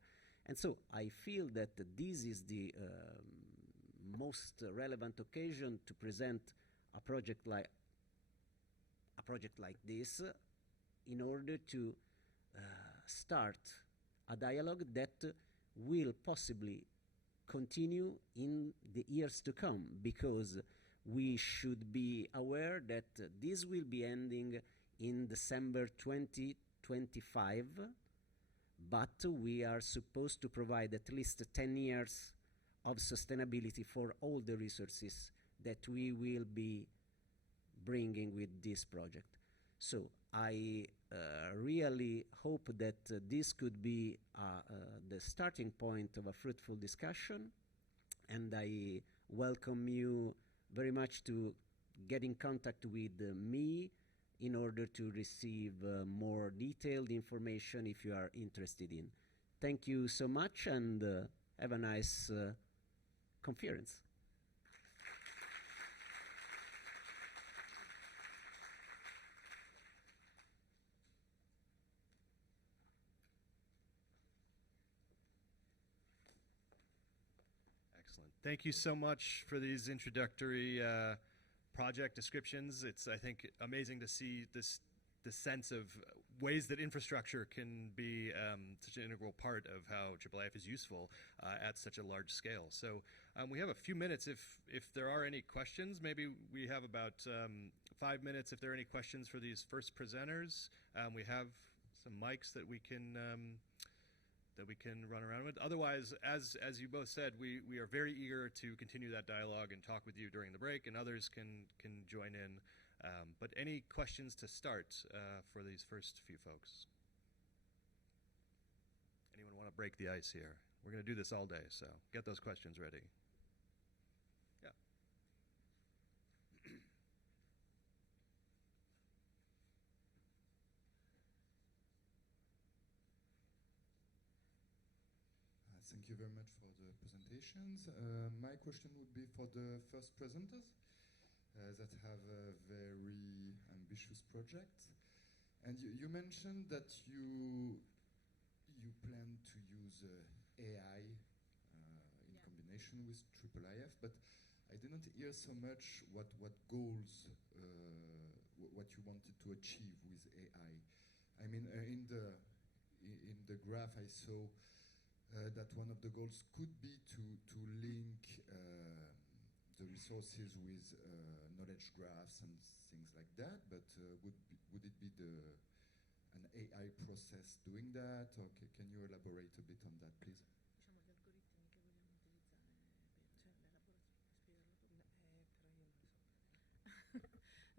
And so I feel that this is the most relevant occasion to present a project like this, in order to start a dialogue that will possibly continue in the years to come, because we should be aware that this will be ending in December 2025, but we are supposed to provide at least 10 years of sustainability for all the resources that we will be bringing with this project. So I really hope that this could be the starting point of a fruitful discussion, and I welcome you very much to get in contact with me in order to receive more detailed information if you are interested in. Thank you so much, and have a nice conference. Thank you so much for these introductory project descriptions. It's, I think, amazing to see this sense of ways that infrastructure can be such an integral part of how IIIF is useful at such a large scale. So we have a few minutes if there are any questions. Maybe we have about 5 minutes if there are any questions for these first presenters. We have some mics that we can run around with. Otherwise, as you both said, we are very eager to continue that dialogue and talk with you during the break, and others can join in. But any questions to start for these first few folks? Anyone want to break the ice here? We're going to do this all day, so get those questions ready. Yeah. Thank you very much for the presentations. My question would be for the first presenters that have a very ambitious project. And you mentioned that you plan to use AI in combination with IIIF, but I didn't hear so much what goals, what you wanted to achieve with AI. I mean, in the graph I saw that one of the goals could be to link the resources with knowledge graphs and things like that, but would it be an AI process doing that, or can you elaborate a bit on that, please?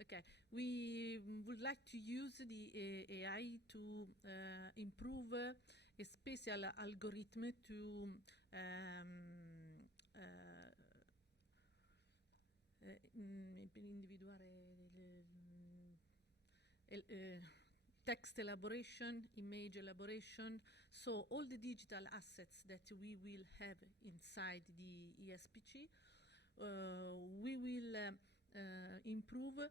Okay, we would like to use the AI to improve a special algorithm to individuare text elaboration, image elaboration, so all the digital assets that we will have inside the ESPG, we will improve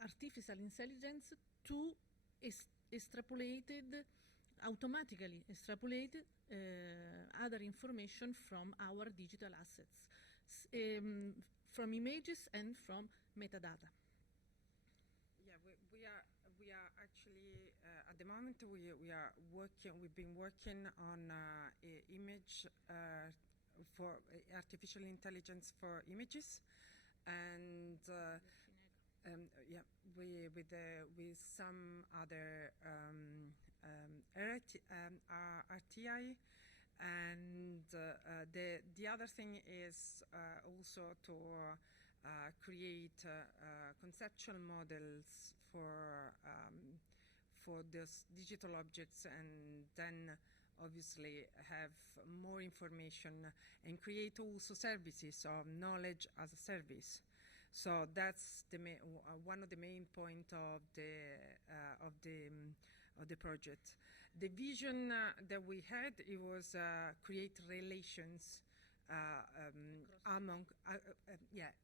artificial intelligence to automatically extrapolate other information from our digital assets, from images and from metadata. Yeah, we are actually at the moment we've been working on image for artificial intelligence for images, and with some other RTI, and the other thing is also to create conceptual models for those digital objects, and then obviously have more information and create also services of knowledge as a service. So that's one of the main points of the project. The vision that we had, it was create relations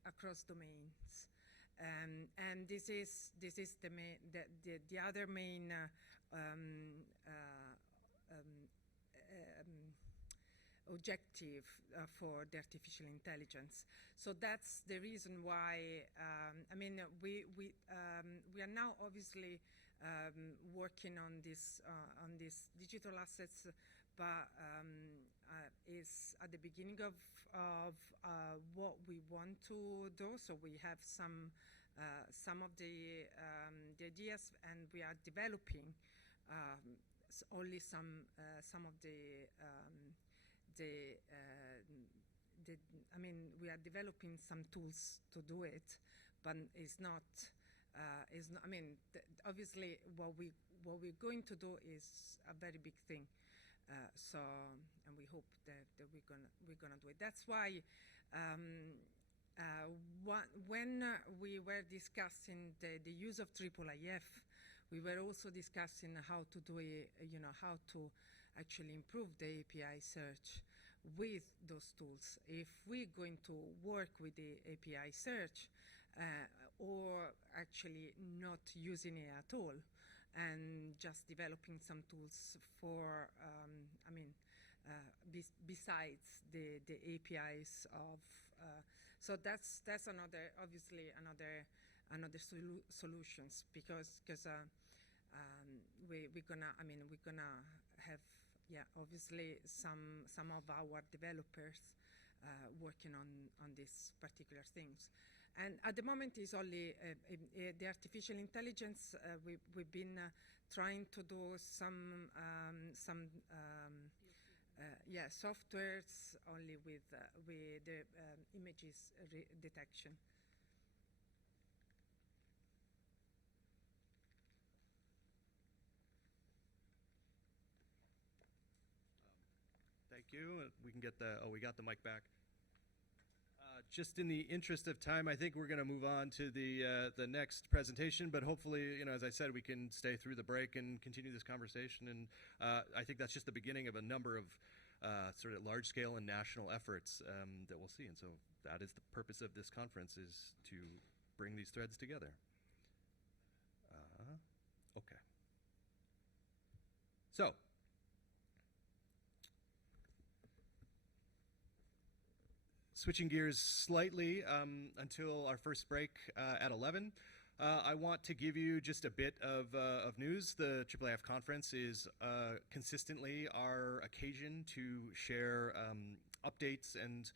across domains, and this is the other main objective for the artificial intelligence. So that's the reason why we are now obviously working on this digital assets, but is at the beginning of what we want to do. So we have some of the ideas, and we are developing only some of we are developing some tools to do it, but it's not. Obviously, what we're going to do is a very big thing. And we hope that we're gonna do it. That's why when we were discussing the use of IIIF, we were also discussing how to do how to actually improve the API search with those tools. If we're going to work with the API search, or actually not using it at all, and just developing some tools for, besides the APIs of. So that's another, obviously another solutions, because we're gonna have obviously some of our developers working on these particular things. And at the moment is only the artificial intelligence. We've been trying to do some softwares only with the images detection. Thank you. We can get we got the mic back. Just in the interest of time, I think we're going to move on to the next presentation, but hopefully, as I said, we can stay through the break and continue this conversation. And I think that's just the beginning of a number of sort of large-scale and national efforts that we'll see. And so that is the purpose of this conference, is to bring these threads together. Okay. So, switching gears slightly until our first break at 11. I want to give you just a bit of news. The IIIF conference is consistently our occasion to share updates and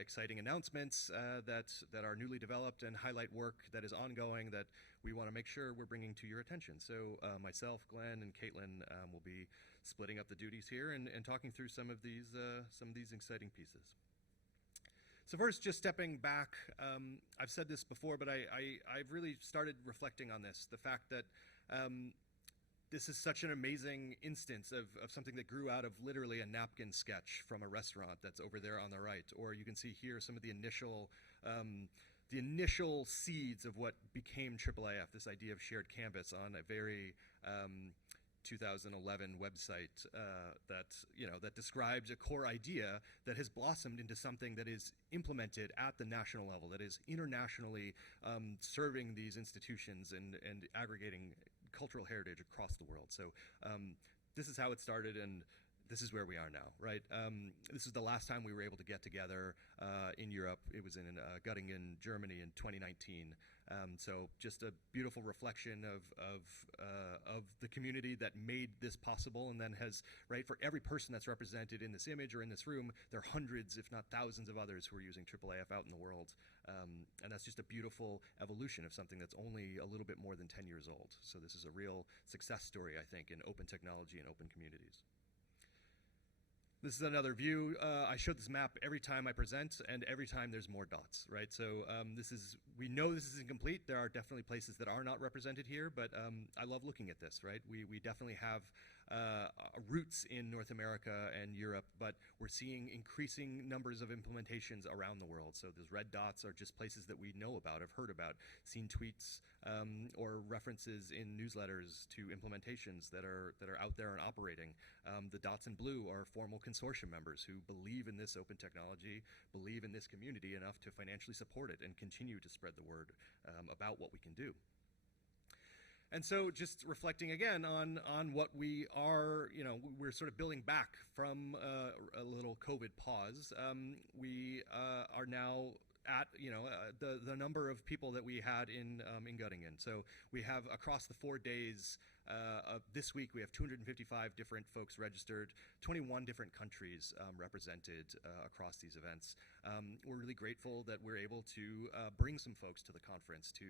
exciting announcements that are newly developed and highlight work that is ongoing that we want to make sure we're bringing to your attention. So myself, Glen, and Caitlin will be splitting up the duties here and talking through some of these exciting pieces. So first, just stepping back, I've said this before, but I've really started reflecting on this, the fact that this is such an amazing instance of something that grew out of literally a napkin sketch from a restaurant that's over there on the right. Or you can see here some of the initial seeds of what became IIIF, this idea of shared canvas on a very 2011 website that describes a core idea that has blossomed into something that is implemented at the national level, that is internationally serving these institutions and aggregating cultural heritage across the world. So this is how it started, and this is where we are now, right? This is the last time we were able to get together in Europe. It was in Göttingen, Germany in 2019. So just a beautiful reflection of the community that made this possible, and then has, right, for every person that's represented in this image or in this room, there are hundreds, if not thousands of others who are using IIIF out in the world. And that's just a beautiful evolution of something that's only a little bit more than 10 years old. So this is a real success story, I think, in open technology and open communities. This is another view. I show this map every time I present, and every time there's more dots, right? So we know this is incomplete. There are definitely places that are not represented here, but I love looking at this, right? We definitely have roots in North America and Europe, but we're seeing increasing numbers of implementations around the world. So those red dots are just places that we know about, have heard about, seen tweets or references in newsletters to implementations that are out there and operating. The dots in blue are formal consortium members who believe in this open technology, believe in this community enough to financially support it and continue to spread the word about what we can do. And so just reflecting again on what we are, we're sort of building back from a little COVID pause. We are now at the number of people that we had in Göttingen. So we have, across the 4 days of this week, we have 255 different folks registered, 21 different countries represented across these events. We're really grateful that we're able to bring some folks to the conference to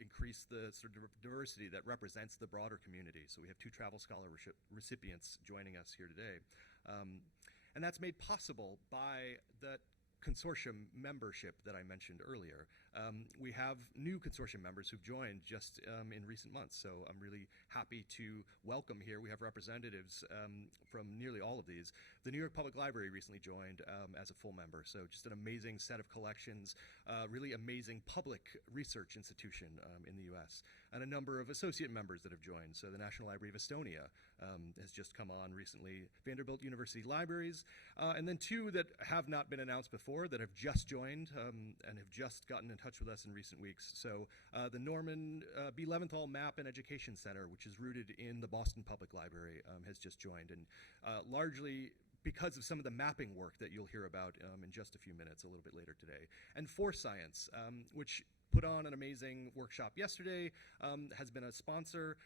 increase the sort of diversity that represents the broader community. So we have 2 travel scholarship recipients joining us here today. And that's made possible by the consortium membership that I mentioned earlier. We have new consortium members who've joined just in recent months, so I'm really happy to welcome here. We have representatives from nearly all of these. The New York Public Library recently joined as a full member, so just an amazing set of collections, really amazing public research institution in the US, and a number of associate members that have joined. So the National Library of Estonia has just come on recently, Vanderbilt University Libraries, and then 2 that have not been announced before that have just joined and have just gotten in touch with us in recent weeks. So the Norman B. Leventhal Map and Education Center, which is rooted in the Boston Public Library, has just joined, and largely because of some of the mapping work that you'll hear about in just a few minutes, a little bit later today. And For Science, which put on an amazing workshop yesterday, has been a sponsor,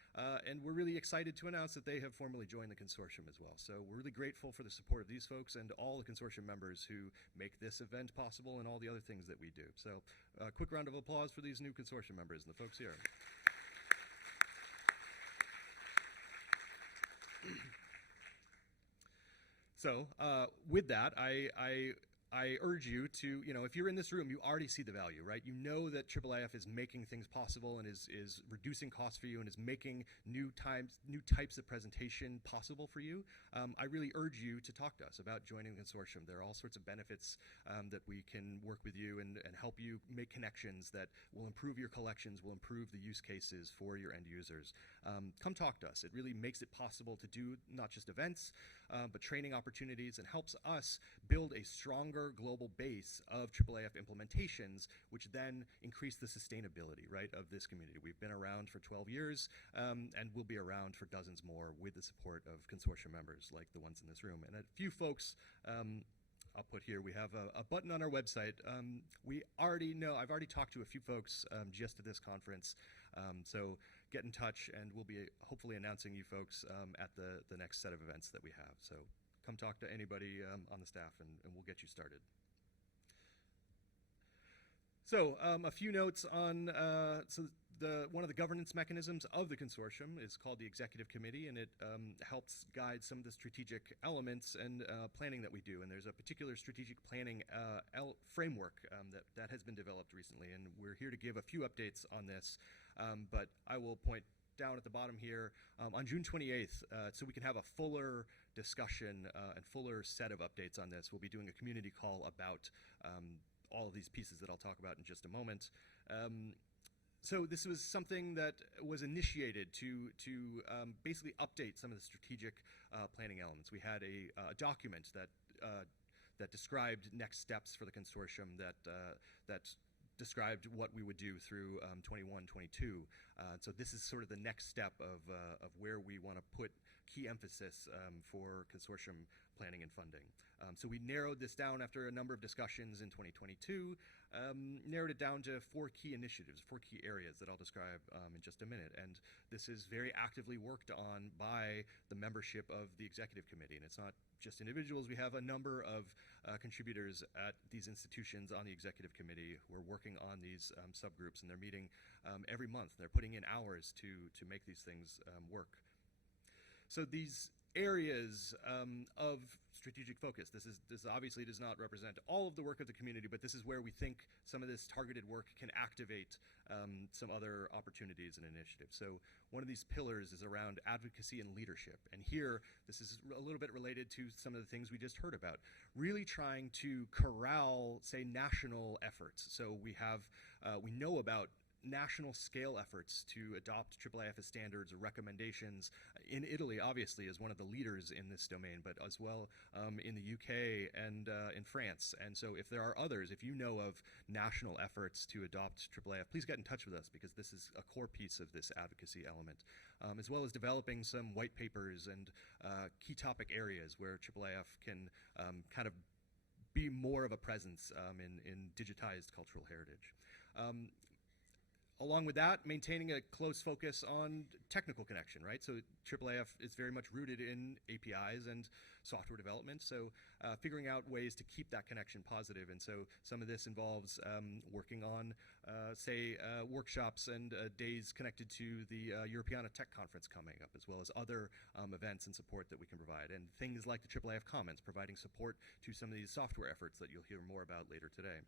and we're really excited to announce that they have formally joined the consortium as well. So we're really grateful for the support of these folks and all the consortium members who make this event possible and all the other things that we do. So a quick round of applause for these new consortium members and the folks here. So with that, I I urge you to, if you're in this room, you already see the value, right? You know that IIIF is making things possible and is reducing costs for you and is making new types of presentation possible for you. I really urge you to talk to us about joining the consortium. There are all sorts of benefits that we can work with you and help you make connections that will improve your collections, will improve the use cases for your end users. Come talk to us. It really makes it possible to do not just events, but training opportunities, and helps us build a stronger global base of IIIF implementations, which then increase the sustainability, right, of this community. We've been around for 12 years, and we'll be around for dozens more with the support of consortium members like the ones in this room. And a few folks, I'll put here, we have a button on our website. We already know, I've already talked to a few folks just at this conference, so get in touch, and we'll be hopefully announcing you folks at the next set of events that we have. So come talk to anybody on the staff, and we'll get you started. So a few notes on, one of the governance mechanisms of the consortium is called the Executive Committee, and it helps guide some of the strategic elements and planning that we do. And there's a particular strategic planning framework that has been developed recently, and we're here to give a few updates on this. But I will point down at the bottom here, on June 28th, so we can have a fuller discussion and fuller set of updates on this. We'll be doing a community call about all of these pieces that I'll talk about in just a moment. So this was something that was initiated to basically update some of the strategic planning elements. We had a document that described next steps for the consortium that described what we would do through 21, 22. So this is sort of the next step of where we want to put key emphasis for consortium planning and funding. So we narrowed this down after a number of discussions in 2022, narrowed it down to 4 key initiatives, 4 key areas that I'll describe in just a minute. And this is very actively worked on by the membership of the Executive Committee. And it's not just individuals. We have a number of contributors at these institutions on the Executive Committee who are working on these subgroups, and they're meeting every month. They're putting in hours to make these things work. So these areas of strategic focus, this obviously does not represent all of the work of the community, but this is where we think some of this targeted work can activate some other opportunities and initiatives. So one of these pillars is around advocacy and leadership. And here, this is a little bit related to some of the things we just heard about. Really trying to corral, say, national efforts. So we know about national scale efforts to adopt IIIF standards or recommendations. In Italy, obviously, is one of the leaders in this domain, but as well in the UK and in France. And so if there are others, if you know of national efforts to adopt IIIF, please get in touch with us, because this is a core piece of this advocacy element, as well as developing some white papers and key topic areas where IIIF can kind of be more of a presence in digitized cultural heritage. Along with that, maintaining a close focus on technical connection, right? So IIIF is very much rooted in APIs and software development, so figuring out ways to keep that connection positive. And so some of this involves working on, workshops and days connected to the Europeana Tech Conference coming up, as well as other events and support that we can provide. And things like the IIIF Commons, providing support to some of these software efforts that you'll hear more about later today.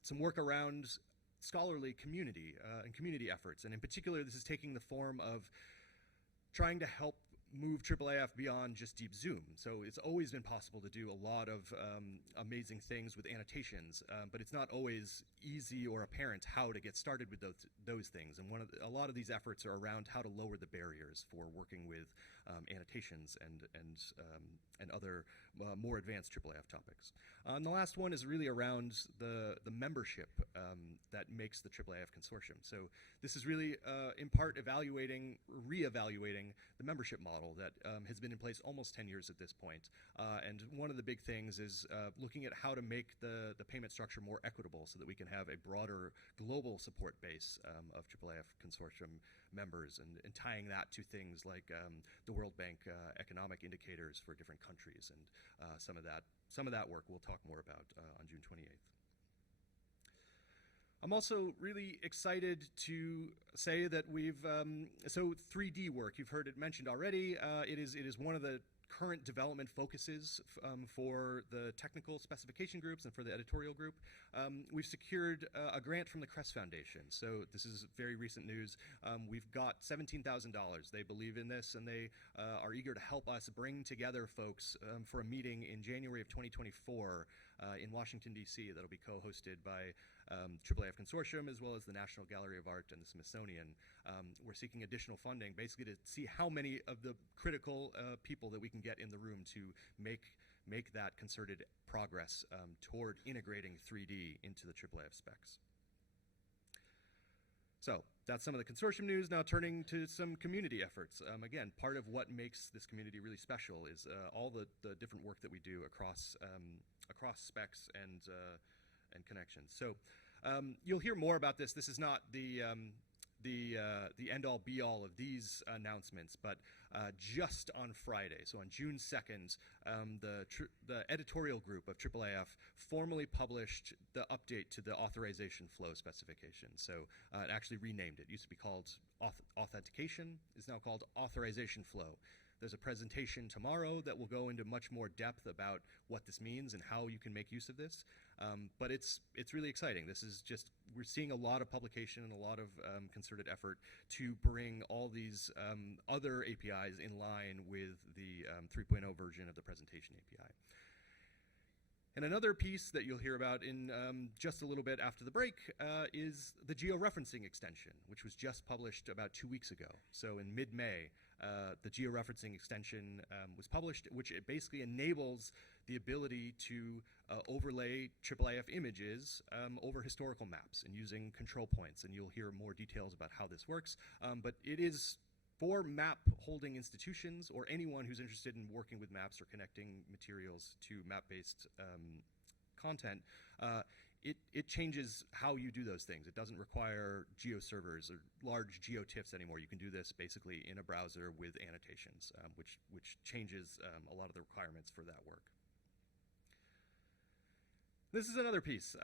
Some work around scholarly community and community efforts, and in particular this is taking the form of trying to help move IIIF beyond just deep zoom. So it's always been possible to do a lot of amazing things with annotations, but it's not always easy or apparent how to get started with those things. And a lot of these efforts are around how to lower the barriers for working with annotations and other more advanced IIIF topics. And the last one is really around the membership that makes the IIIF consortium. So this is really in part reevaluating the membership model that has been in place almost 10 years at this point. And one of the big things is looking at how to make the payment structure more equitable so that we can have a broader global support base of IIIF consortium members, and tying that to things like the World Bank economic indicators for different countries. And some of that work we'll talk more about on June 28th. I'm also really excited to say that we've, so 3D work, you've heard it mentioned already. It is one of the current development focuses for the technical specification groups and for the editorial group. We've secured a grant from the Crest Foundation. So this is very recent news. We've got $17,000. They believe in this, and they are eager to help us bring together folks for a meeting in January of 2024 in Washington, D.C. that'll be co-hosted by IIIF Consortium, as well as the National Gallery of Art and the Smithsonian. We're seeking additional funding, basically to see how many of the critical people that we can get in the room to make that concerted progress toward integrating 3D into the IIIF specs. So that's some of the consortium news. Now turning to some community efforts. Again, part of what makes this community really special is all the different work that we do across specs and connections. So you'll hear more about this. This is not the end-all be-all of these announcements, but just on Friday, so on June 2nd, the editorial group of IIIF formally published the update to the authorization flow specification. So it actually renamed it. It used to be called authentication, is now called authorization flow. There's a presentation tomorrow that will go into much more depth about what this means and how you can make use of this. But it's really exciting. This is just, we're seeing a lot of publication and a lot of concerted effort to bring all these other APIs in line with the 3.0 version of the presentation API. And another piece that you'll hear about in just a little bit after the break is the georeferencing extension, which was just published about 2 weeks ago. So in mid-May, the georeferencing extension was published, which it basically enables the ability to overlay IIIF images over historical maps and using control points. And you'll hear more details about how this works. But it is for map holding institutions or anyone who's interested in working with maps or connecting materials to map-based content. It changes how you do those things. It doesn't require geo-servers or large geo-TIFFs anymore. You can do this basically in a browser with annotations, which changes a lot of the requirements for that work. This is another piece.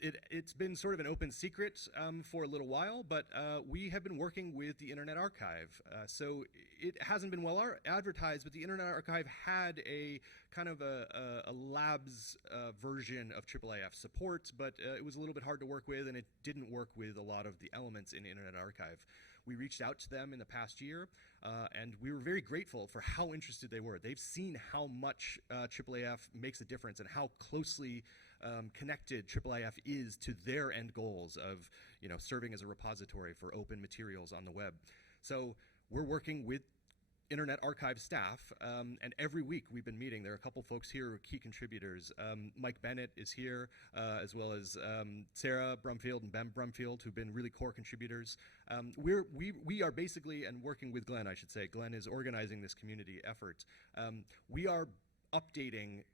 It's been sort of an open secret for a little while, but we have been working with the Internet Archive. So it hasn't been well advertised, but the Internet Archive had a kind of a labs version of IIIF support, but it was a little bit hard to work with, and it didn't work with a lot of the elements in Internet Archive. We reached out to them in the past year, and we were very grateful for how interested they were. They've seen how much IIIF makes a difference and how closely connected IIIF is to their end goals of, serving as a repository for open materials on the web. So we're working with Internet Archive staff, and every week we've been meeting. There are a couple folks here who are key contributors. Mike Bennett is here, as well as Sarah Brumfield and Ben Brumfield, who've been really core contributors. We are basically, and working with Glen, I should say, Glen is organizing this community effort. We are updating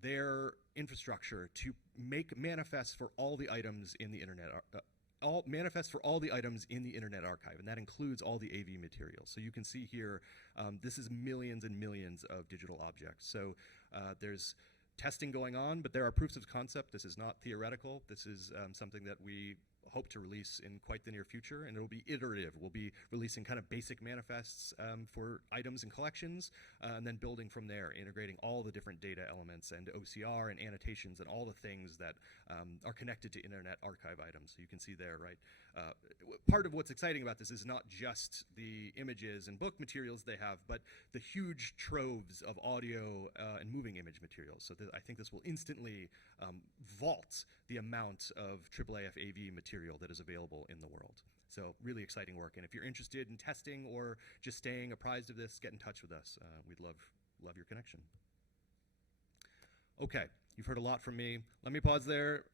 their infrastructure to make manifests for all the items in the Internet Archive, and that includes all the AV materials. So you can see here, this is millions and millions of digital objects. So there's testing going on, but there are proofs of concept. This is not theoretical. This is something that we hope to release in quite the near future, and it will be iterative. We'll be releasing kind of basic manifests for items and collections, and then building from there, integrating all the different data elements and OCR and annotations and all the things that are connected to Internet Archive items. So you can see there, right? Part of what's exciting about this is not just the images and book materials they have, but the huge troves of audio and moving image materials. So I think this will instantly vault the amount of IIIF AV material that is available in the world. So really exciting work. And if you're interested in testing or just staying apprised of this, get in touch with us. We'd love your connection. Okay, you've heard a lot from me. Let me pause there,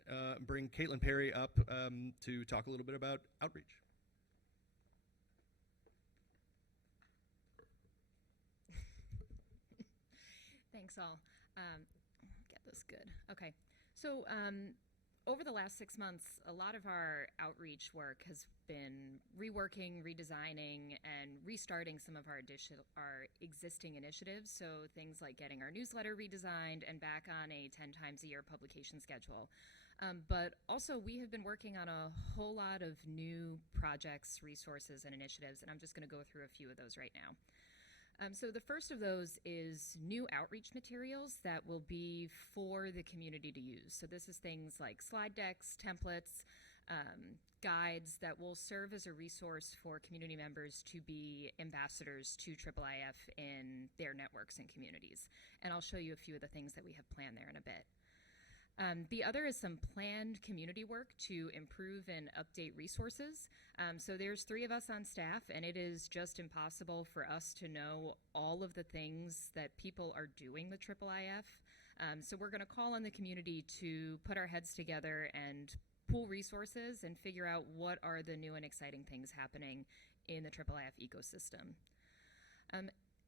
bring Caitlin Perry up to talk a little bit about outreach. Thanks all. Get this good. Okay. So over the last 6 months, a lot of our outreach work has been reworking, redesigning, and restarting some of our existing initiatives. So things like getting our newsletter redesigned and back on a 10 times a year publication schedule. But also, we have been working on a whole lot of new projects, resources, and initiatives, and I'm just going to go through a few of those right now. So the first of those is new outreach materials that will be for the community to use. So this is things like slide decks, templates, guides that will serve as a resource for community members to be ambassadors to IIIF in their networks and communities. And I'll show you a few of the things that we have planned there in a bit. The other is some planned community work to improve and update resources. So there's 3 of us on staff, and it is just impossible for us to know all of the things that people are doing with IIIF. So we're going to call on the community to put our heads together and pool resources and figure out what are the new and exciting things happening in the IIIF ecosystem.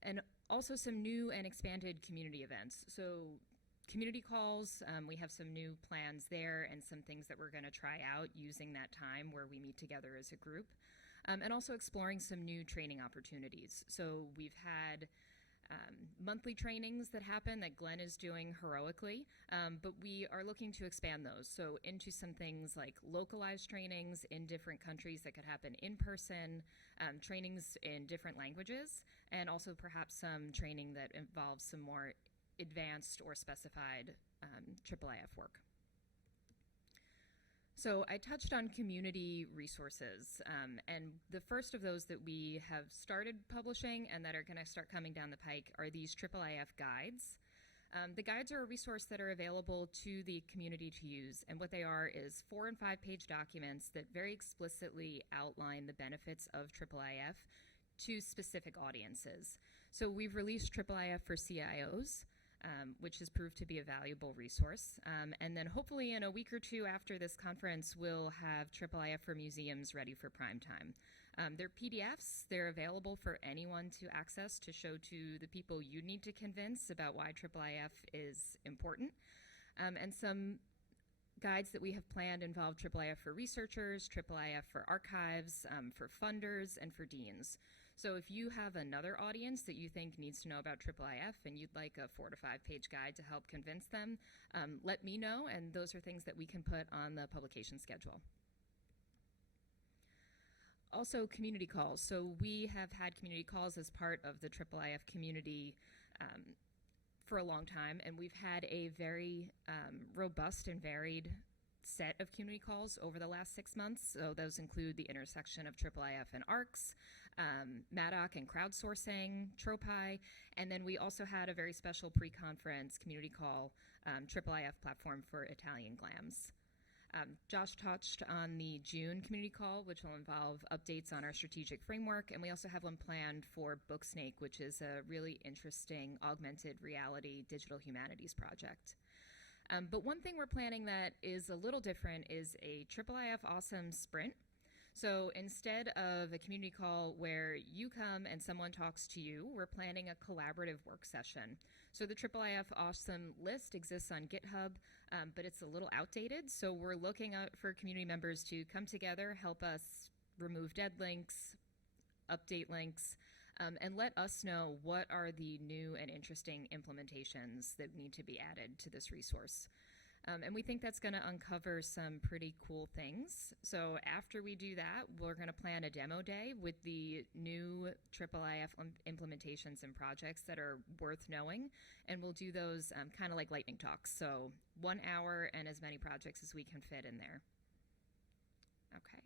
And also some new and expanded community events. So community calls, we have some new plans there and some things that we're going to try out using that time where we meet together as a group, and also exploring some new training opportunities. So we've had monthly trainings that happen that Glen is doing heroically, but we are looking to expand those. So into some things like localized trainings in different countries that could happen in person, trainings in different languages, and also perhaps some training that involves some more advanced or specified IIIF work. So I touched on community resources, and the first of those that we have started publishing and that are going to start coming down the pike are these IIIF guides. The guides are a resource that are available to the community to use, and what they are is 4- and 5-page documents that very explicitly outline the benefits of IIIF to specific audiences. So we've released IIIF for CIOs, which has proved to be a valuable resource. And then hopefully in a week or 2 after this conference, we'll have IIIF for museums ready for prime time. They're PDFs. They're available for anyone to access to show to the people you need to convince about why IIIF is important. And some guides that we have planned involve IIIF for researchers, IIIF for archives, for funders, and for deans. So if you have another audience that you think needs to know about IIIF and you'd like a 4- to 5-page guide to help convince them, let me know, and those are things that we can put on the publication schedule. Also, community calls. So we have had community calls as part of the IIIF community for a long time, and we've had a very robust and varied set of community calls over the last 6 months. So those include the intersection of IIIF and ARCs, MADOC and crowdsourcing, TROPI, and then we also had a very special pre-conference community call, IIIF platform for Italian GLAMs. Josh touched on the June community call, which will involve updates on our strategic framework, and we also have one planned for Booksnake, which is a really interesting augmented reality digital humanities project. But one thing we're planning that is a little different is a IIIF Awesome Sprint. So instead of a community call where you come and someone talks to you, we're planning a collaborative work session. So the IIIF Awesome list exists on GitHub, but it's a little outdated. So we're looking out for community members to come together, help us remove dead links, update links, and let us know what are the new and interesting implementations that need to be added to this resource. And we think that's going to uncover some pretty cool things. So after we do that, we're going to plan a demo day with the new IIIF implementations and projects that are worth knowing. And we'll do those kind of like lightning talks. So 1 hour and as many projects as we can fit in there. Okay.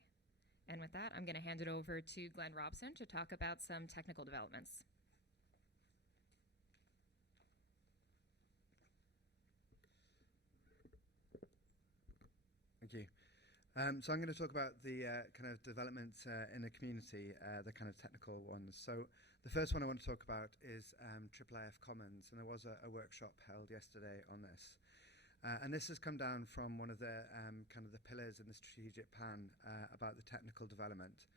And with that, I'm going to hand it over to Glen Robson to talk about some technical developments. Thank you. So I'm going to talk about the kind of developments in the community, the kind of technical ones. So the first one I want to talk about is IIIF Commons, and there was a workshop held yesterday on this. And this has come down from one of the kind of the pillars in the strategic plan about the technical development.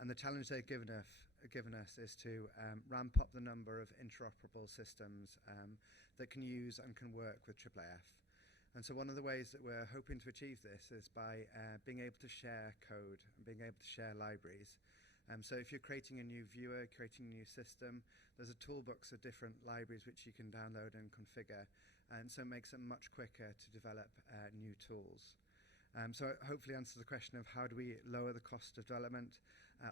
And the challenge they've given us is to ramp up the number of interoperable systems that can use and can work with IIIF. And so one of the ways that we're hoping to achieve this is by being able to share code and being able to share libraries. So if you're creating a new viewer, creating a new system, there's a toolbox of different libraries which you can download and configure. And so it makes it much quicker to develop new tools. So hopefully answer the question of how do we lower the cost of development,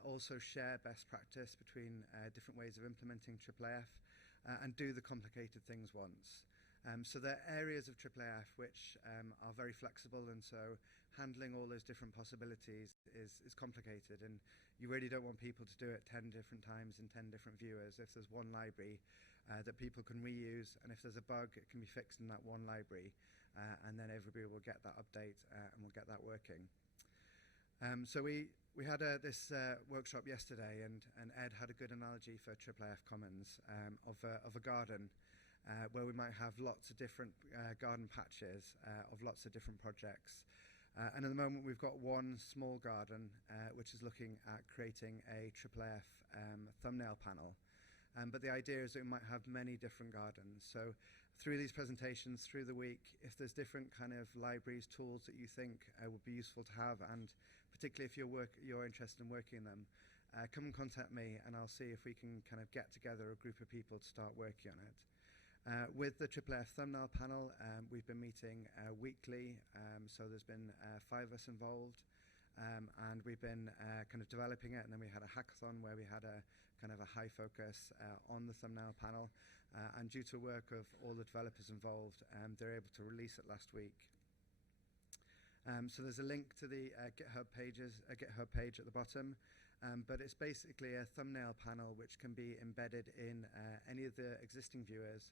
also share best practice between different ways of implementing IIIF, and do the complicated things once. So there are areas of IIIF which are very flexible, and so handling all those different possibilities is complicated, and you really don't want people to do it 10 different times in 10 different viewers. If there's one library that people can reuse, and if there's a bug, it can be fixed in that one library, and then everybody will get that update and we'll get that working. So we had this workshop yesterday, and Ed had a good analogy for IIIF Commons of a garden where we might have lots of different garden patches of lots of different projects. And at the moment we've got one small garden which is looking at creating a IIIF thumbnail panel. But the idea is that we might have many different gardens. So through these presentations, through the week, if there's different kind of libraries, tools that you think would be useful to have, and particularly if you're interested in working in them, come and contact me and I'll see if we can kind of get together a group of people to start working on it. With the IIIF thumbnail panel, we've been meeting weekly, so there's been 5 of us involved, and we've been kind of developing it, and then we had a hackathon where we had a kind of a high focus on the thumbnail panel, and due to work of all the developers involved, they're able to release it last week. So there's a link to the GitHub page at the bottom, but it's basically a thumbnail panel which can be embedded in any of the existing viewers.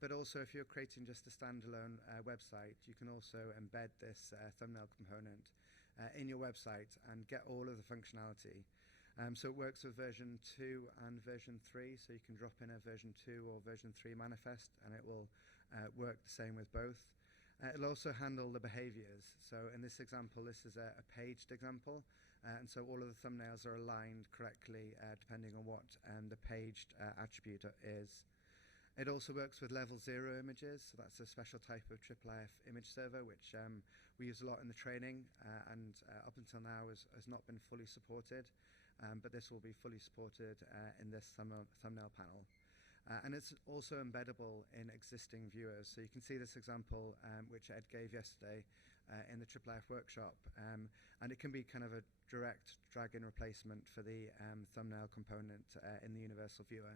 But also if you're creating just a standalone website, you can also embed this thumbnail component in your website and get all of the functionality. So it works with version 2 and version 3, so you can drop in a version 2 or version 3 manifest and it will work the same with both. It'll also handle the behaviors. So in this example, this is a paged example, and so all of the thumbnails are aligned correctly depending on what the paged attribute is. It also works with level 0 images, so that's a special type of IIIF image server which we use a lot in the training, and up until now has not been fully supported, but this will be fully supported in this thumbnail panel. And it's also embeddable in existing viewers. So you can see this example which Ed gave yesterday in the IIIF workshop, and it can be kind of a direct drag-in replacement for the thumbnail component in the universal viewer.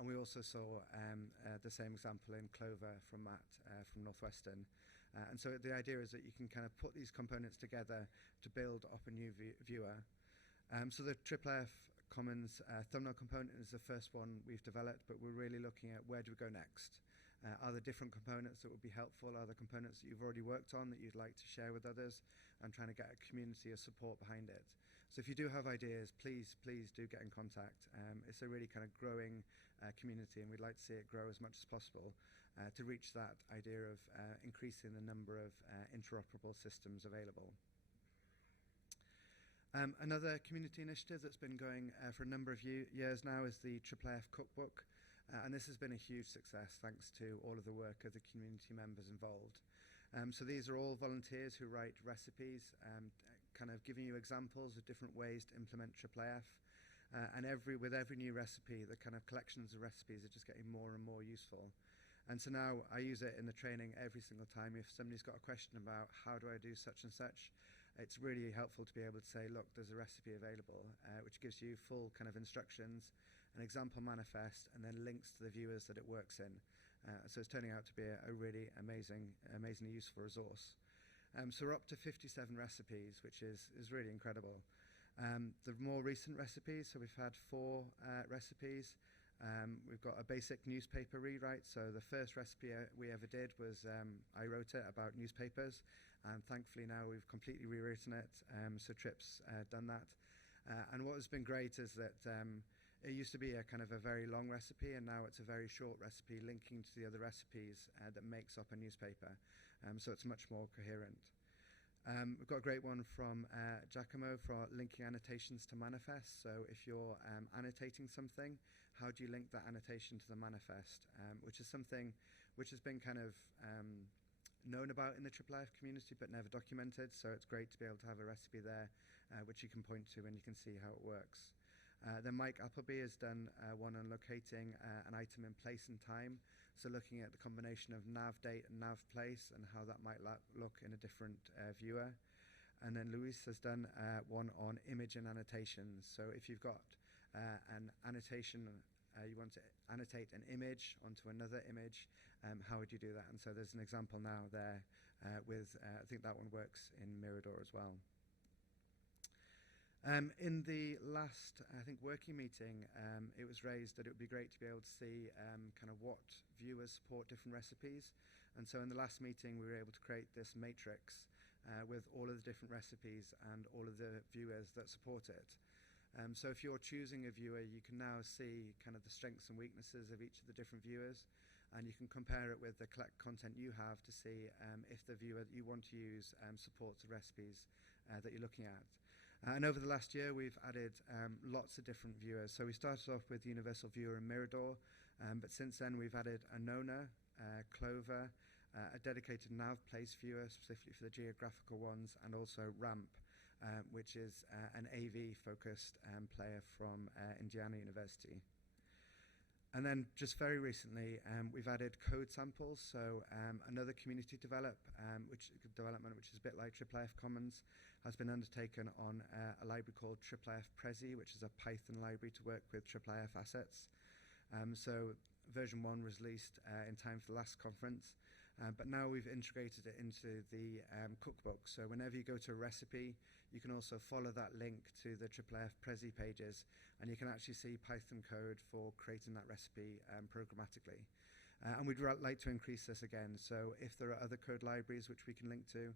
And we also saw the same example in Clover from Matt from Northwestern. And so the idea is that you can kind of put these components together to build up a new viewer. So the IIIF Commons thumbnail component is the first one we've developed, but we're really looking at where do we go next. Are there different components that would be helpful? Are there components that you've already worked on that you'd like to share with others? And trying to get a community of support behind it. So if you do have ideas, please do get in contact. It's a really kind of growing community, and we'd like to see it grow as much as possible to reach that idea of increasing the number of interoperable systems available. Another community initiative that's been going for a number of years now is the IIIF Cookbook, and this has been a huge success thanks to all of the work of the community members involved. So these are all volunteers who write recipes, kind of giving you examples of different ways to implement IIIF, and with every new recipe, the kind of collections of recipes are just getting more and more useful. And so now I use it in the training every single time. If somebody's got a question about how do I do such and such, it's really helpful to be able to say, look, there's a recipe available, which gives you full kind of instructions, an example manifest, and then links to the viewers that it works in. So it's turning out to be a really amazingly useful resource. So we're up to 57 recipes, which is really incredible. The more recent recipes, so we've had 4 recipes. We've got a basic newspaper rewrite. So the first recipe we ever did was I wrote it about newspapers, and thankfully now we've completely rewritten it. So Trip's done that. And what has been great is that it used to be a kind of a very long recipe, and now it's a very short recipe linking to the other recipes that makes up a newspaper. So it's much more coherent. We've got a great one from Giacomo for linking annotations to manifests. So if you're annotating something, how do you link that annotation to the manifest? Which is something which has been kind of known about in the IIIF community but never documented, so it's great to be able to have a recipe there which you can point to and you can see how it works. Then Mike Appleby has done one on locating an item in place and time, so looking at the combination of nav date and nav place and how that might look in a different viewer. And then Luis has done one on image and annotations. So if you've got an annotation, you want to annotate an image onto another image, how would you do that? And so there's an example now there with, I think that one works in Mirador as well. In the last, I think, working meeting, it was raised that it would be great to be able to see kind of what viewers support different recipes. And so in the last meeting, we were able to create this matrix with all of the different recipes and all of the viewers that support it. So if you're choosing a viewer, you can now see kind of the strengths and weaknesses of each of the different viewers, and you can compare it with the content you have to see if the viewer that you want to use supports the recipes that you're looking at. And over the last year, we've added lots of different viewers. So we started off with the Universal Viewer in Mirador, but since then we've added Anona, Clover, a dedicated nav place viewer specifically for the geographical ones, and also Ramp, which is an AV-focused player from Indiana University. And then just very recently, we've added code samples. So another community development, which is a bit like IIIF Commons, has been undertaken on a library called IIIF Prezi, which is a Python library to work with IIIF assets. So version 1 was released in time for the last conference. But now we've integrated it into the cookbook. So whenever you go to a recipe, you can also follow that link to the IIIF Prezi pages, and you can actually see Python code for creating that recipe programmatically. And we'd like to increase this again. So if there are other code libraries which we can link to,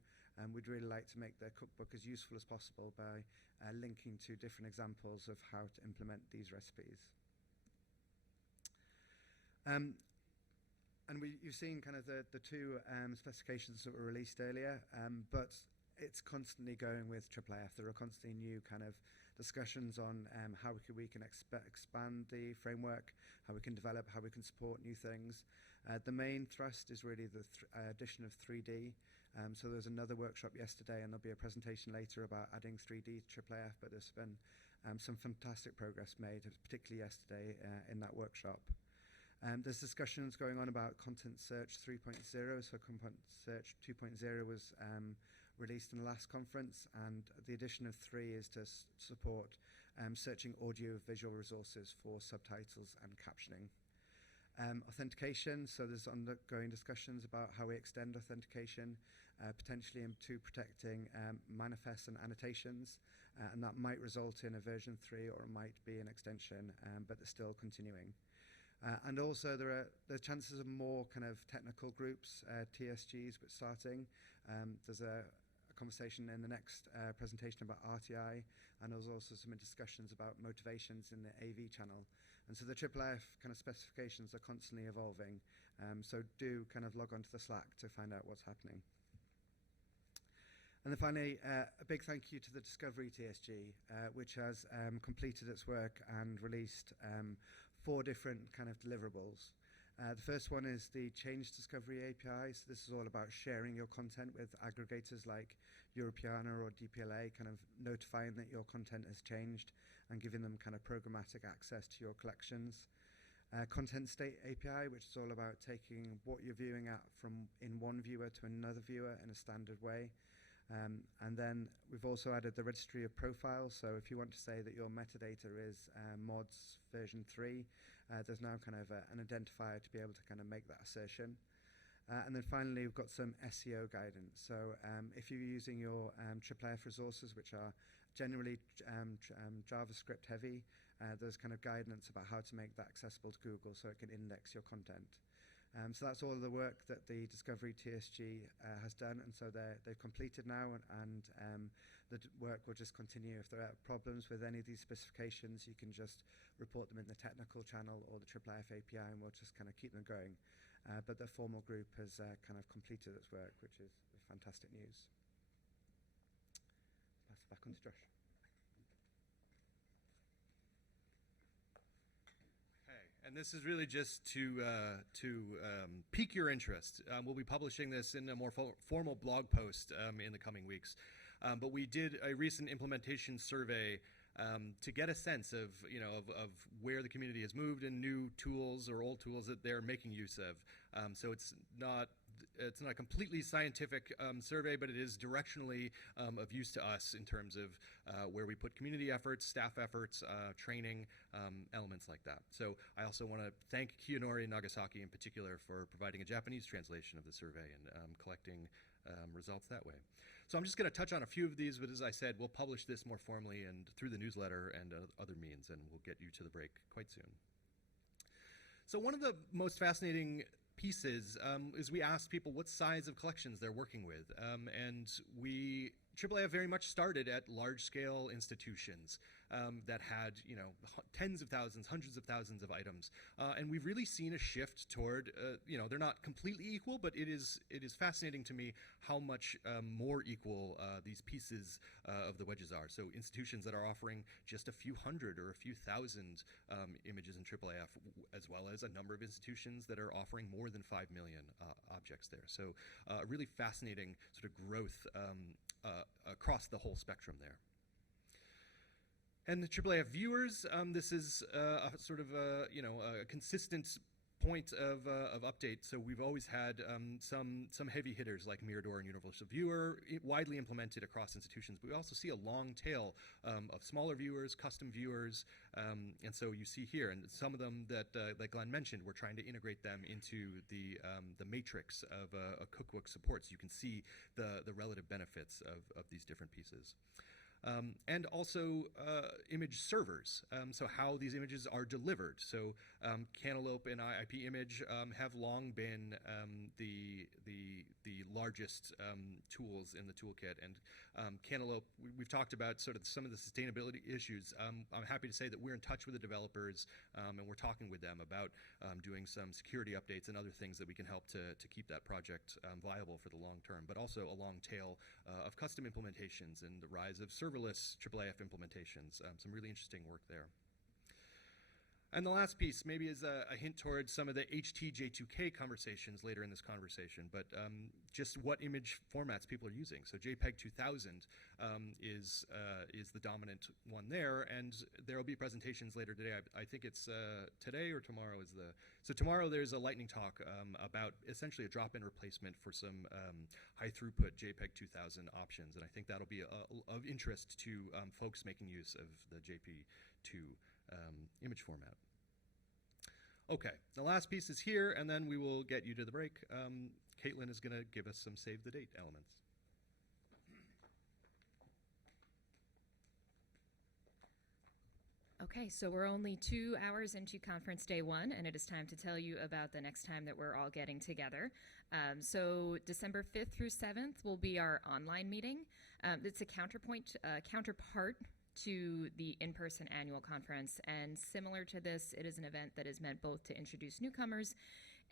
we'd really like to make the cookbook as useful as possible by linking to different examples of how to implement these recipes. And you've seen kind of the two specifications that were released earlier, but it's constantly going with IIIF. There are constantly new kind of discussions on how we can expand the framework, how we can develop, how we can support new things. The main thrust is really the addition of 3D. So there was another workshop yesterday, and there'll be a presentation later about adding 3D to IIIF, but there's been some fantastic progress made, particularly yesterday in that workshop. There's discussions going on about Content Search 3.0, so Content Search 2.0 was released in the last conference, and the addition of 3 is to support searching audio-visual resources for subtitles and captioning. Authentication, so there's ongoing discussions about how we extend authentication, potentially into protecting manifests and annotations, and that might result in a version 3 or it might be an extension, but they're still continuing. And also there are chances of more kind of technical groups, TSGs, but starting. There's a conversation in the next presentation about RTI, and there's also some discussions about motivations in the AV channel. And so the IIIF kind of specifications are constantly evolving, so do kind of log onto the Slack to find out what's happening. And then finally, a big thank you to the Discovery TSG, which has completed its work and released 4 different kind of deliverables. The first one is the Change Discovery API. So this is all about sharing your content with aggregators like Europeana or DPLA, kind of notifying that your content has changed and giving them kind of programmatic access to your collections. Content State API, which is all about taking what you're viewing at from in one viewer to another viewer in a standard way. And then we've also added the registry of profiles. So if you want to say that your metadata is mods version 3, there's now kind of an identifier to be able to kind of make that assertion. And then finally, we've got some SEO guidance. So if you're using your IIIF resources, which are generally JavaScript heavy, there's kind of guidance about how to make that accessible to Google so it can index your content. So that's all of the work that the Discovery TSG has done, and so they've completed now, and the work will just continue. If there are problems with any of these specifications, you can just report them in the technical channel or the IIIF API, and we'll just kind of keep them going. But the formal group has kind of completed its work, which is fantastic news. Pass it back on to Josh. Okay, And this is really just to pique your interest. We'll be publishing this in a more formal blog post in the coming weeks. But we did a recent implementation survey to get a sense of, of where the community has moved and new tools or old tools that they're making use of. So it's not a completely scientific survey, but it is directionally of use to us in terms of where we put community efforts, staff efforts, training, elements like that. So I also want to thank Kiyonori Nagasaki in particular for providing a Japanese translation of the survey and collecting results that way. So I'm just going to touch on a few of these, but as I said, we'll publish this more formally and through the newsletter and other means, and we'll get you to the break quite soon. So one of the most fascinating pieces is we asked people what size of collections they're working with, and IIIF very much started at large-scale institutions that had, tens of thousands, hundreds of thousands of items, and we've really seen a shift toward, they're not completely equal, but it is fascinating to me how much more equal these pieces of the wedges are. So institutions that are offering just a few hundred or a few thousand images in IIIF, as well as a number of institutions that are offering more than 5 million objects there. So really fascinating sort of growth across the whole spectrum there. And the IIIF viewers, this is a sort of a consistent point of update. So we've always had some heavy hitters like Mirador and Universal Viewer widely implemented across institutions, but we also see a long tail of smaller viewers, custom viewers, and so you see here, and some of them that Glen mentioned, we're trying to integrate them into the matrix of a cookbook support, so you can see the relative benefits of these different pieces. And also image servers, so how these images are delivered. So Cantaloupe and IIP Image have long been the largest tools in the toolkit. And Cantaloupe, we've talked about sort of some of the sustainability issues. I'm happy to say that we're in touch with the developers and we're talking with them about doing some security updates and other things that we can help to keep that project viable for the long term, but also a long tail of custom implementations and the rise of serverless IIIF implementations. Some really interesting work there. And the last piece maybe is a hint towards some of the HTJ2K conversations later in this conversation, but just what image formats people are using. So JPEG 2000 is the dominant one there, and there will be presentations later today. I think it's today or tomorrow is the... So tomorrow there's a lightning talk about essentially a drop-in replacement for some high-throughput JPEG 2000 options, and I think that'll be of interest to folks making use of the JP2 image format. Okay, the last piece is here, and then we will get you to the break. Caitlin is going to give us some save the date elements. Okay, so we're only 2 hours into conference day 1, and it is time to tell you about the next time that we're all getting together. So December 5th through 7th will be our online meeting. It's a counterpart to the in-person annual conference, and similar to this, it is an event that is meant both to introduce newcomers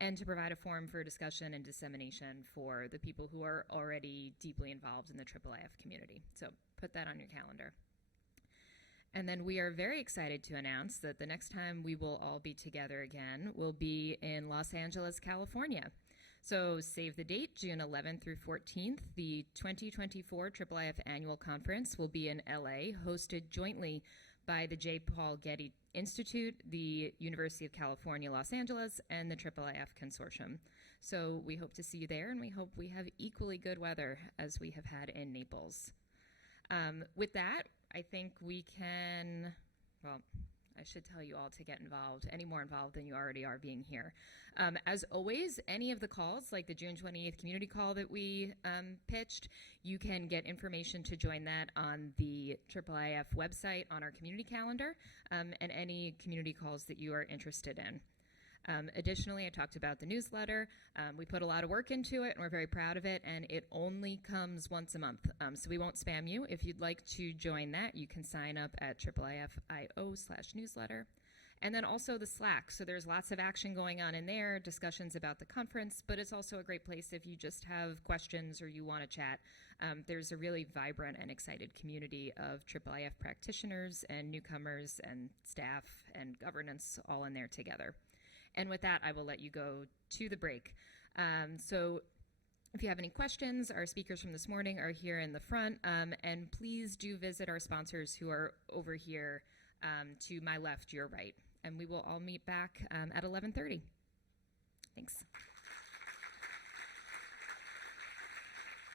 and to provide a forum for discussion and dissemination for the people who are already deeply involved in the IIIF community. So put that on your calendar. And then we are very excited to announce that the next time we will all be together again will be in Los Angeles, California. So save the date, June 11th through 14th. The 2024 IIIF Annual Conference will be in LA, hosted jointly by the J. Paul Getty Institute, the University of California, Los Angeles, and the IIIF Consortium. So we hope to see you there, and we hope we have equally good weather as we have had in Naples. With that, I think we can, well, I should tell you all to get involved, any more involved than you already are being here. As always, any of the calls, like the June 28th community call that we pitched, you can get information to join that on the IIIF website on our community calendar, and any community calls that you are interested in. Additionally, I talked about the newsletter. We put a lot of work into it, and we're very proud of it, and it only comes once a month, so we won't spam you. If you'd like to join that, you can sign up at IIIF.io/newsletter. And then also the Slack, so there's lots of action going on in there, discussions about the conference, but it's also a great place if you just have questions or you want to chat. There's a really vibrant and excited community of IIIF practitioners and newcomers and staff and governance all in there together. And with that, I will let you go to the break. So if you have any questions, our speakers from this morning are here in the front, and please do visit our sponsors who are over here to my left, your right. And we will all meet back at 11:30. Thanks.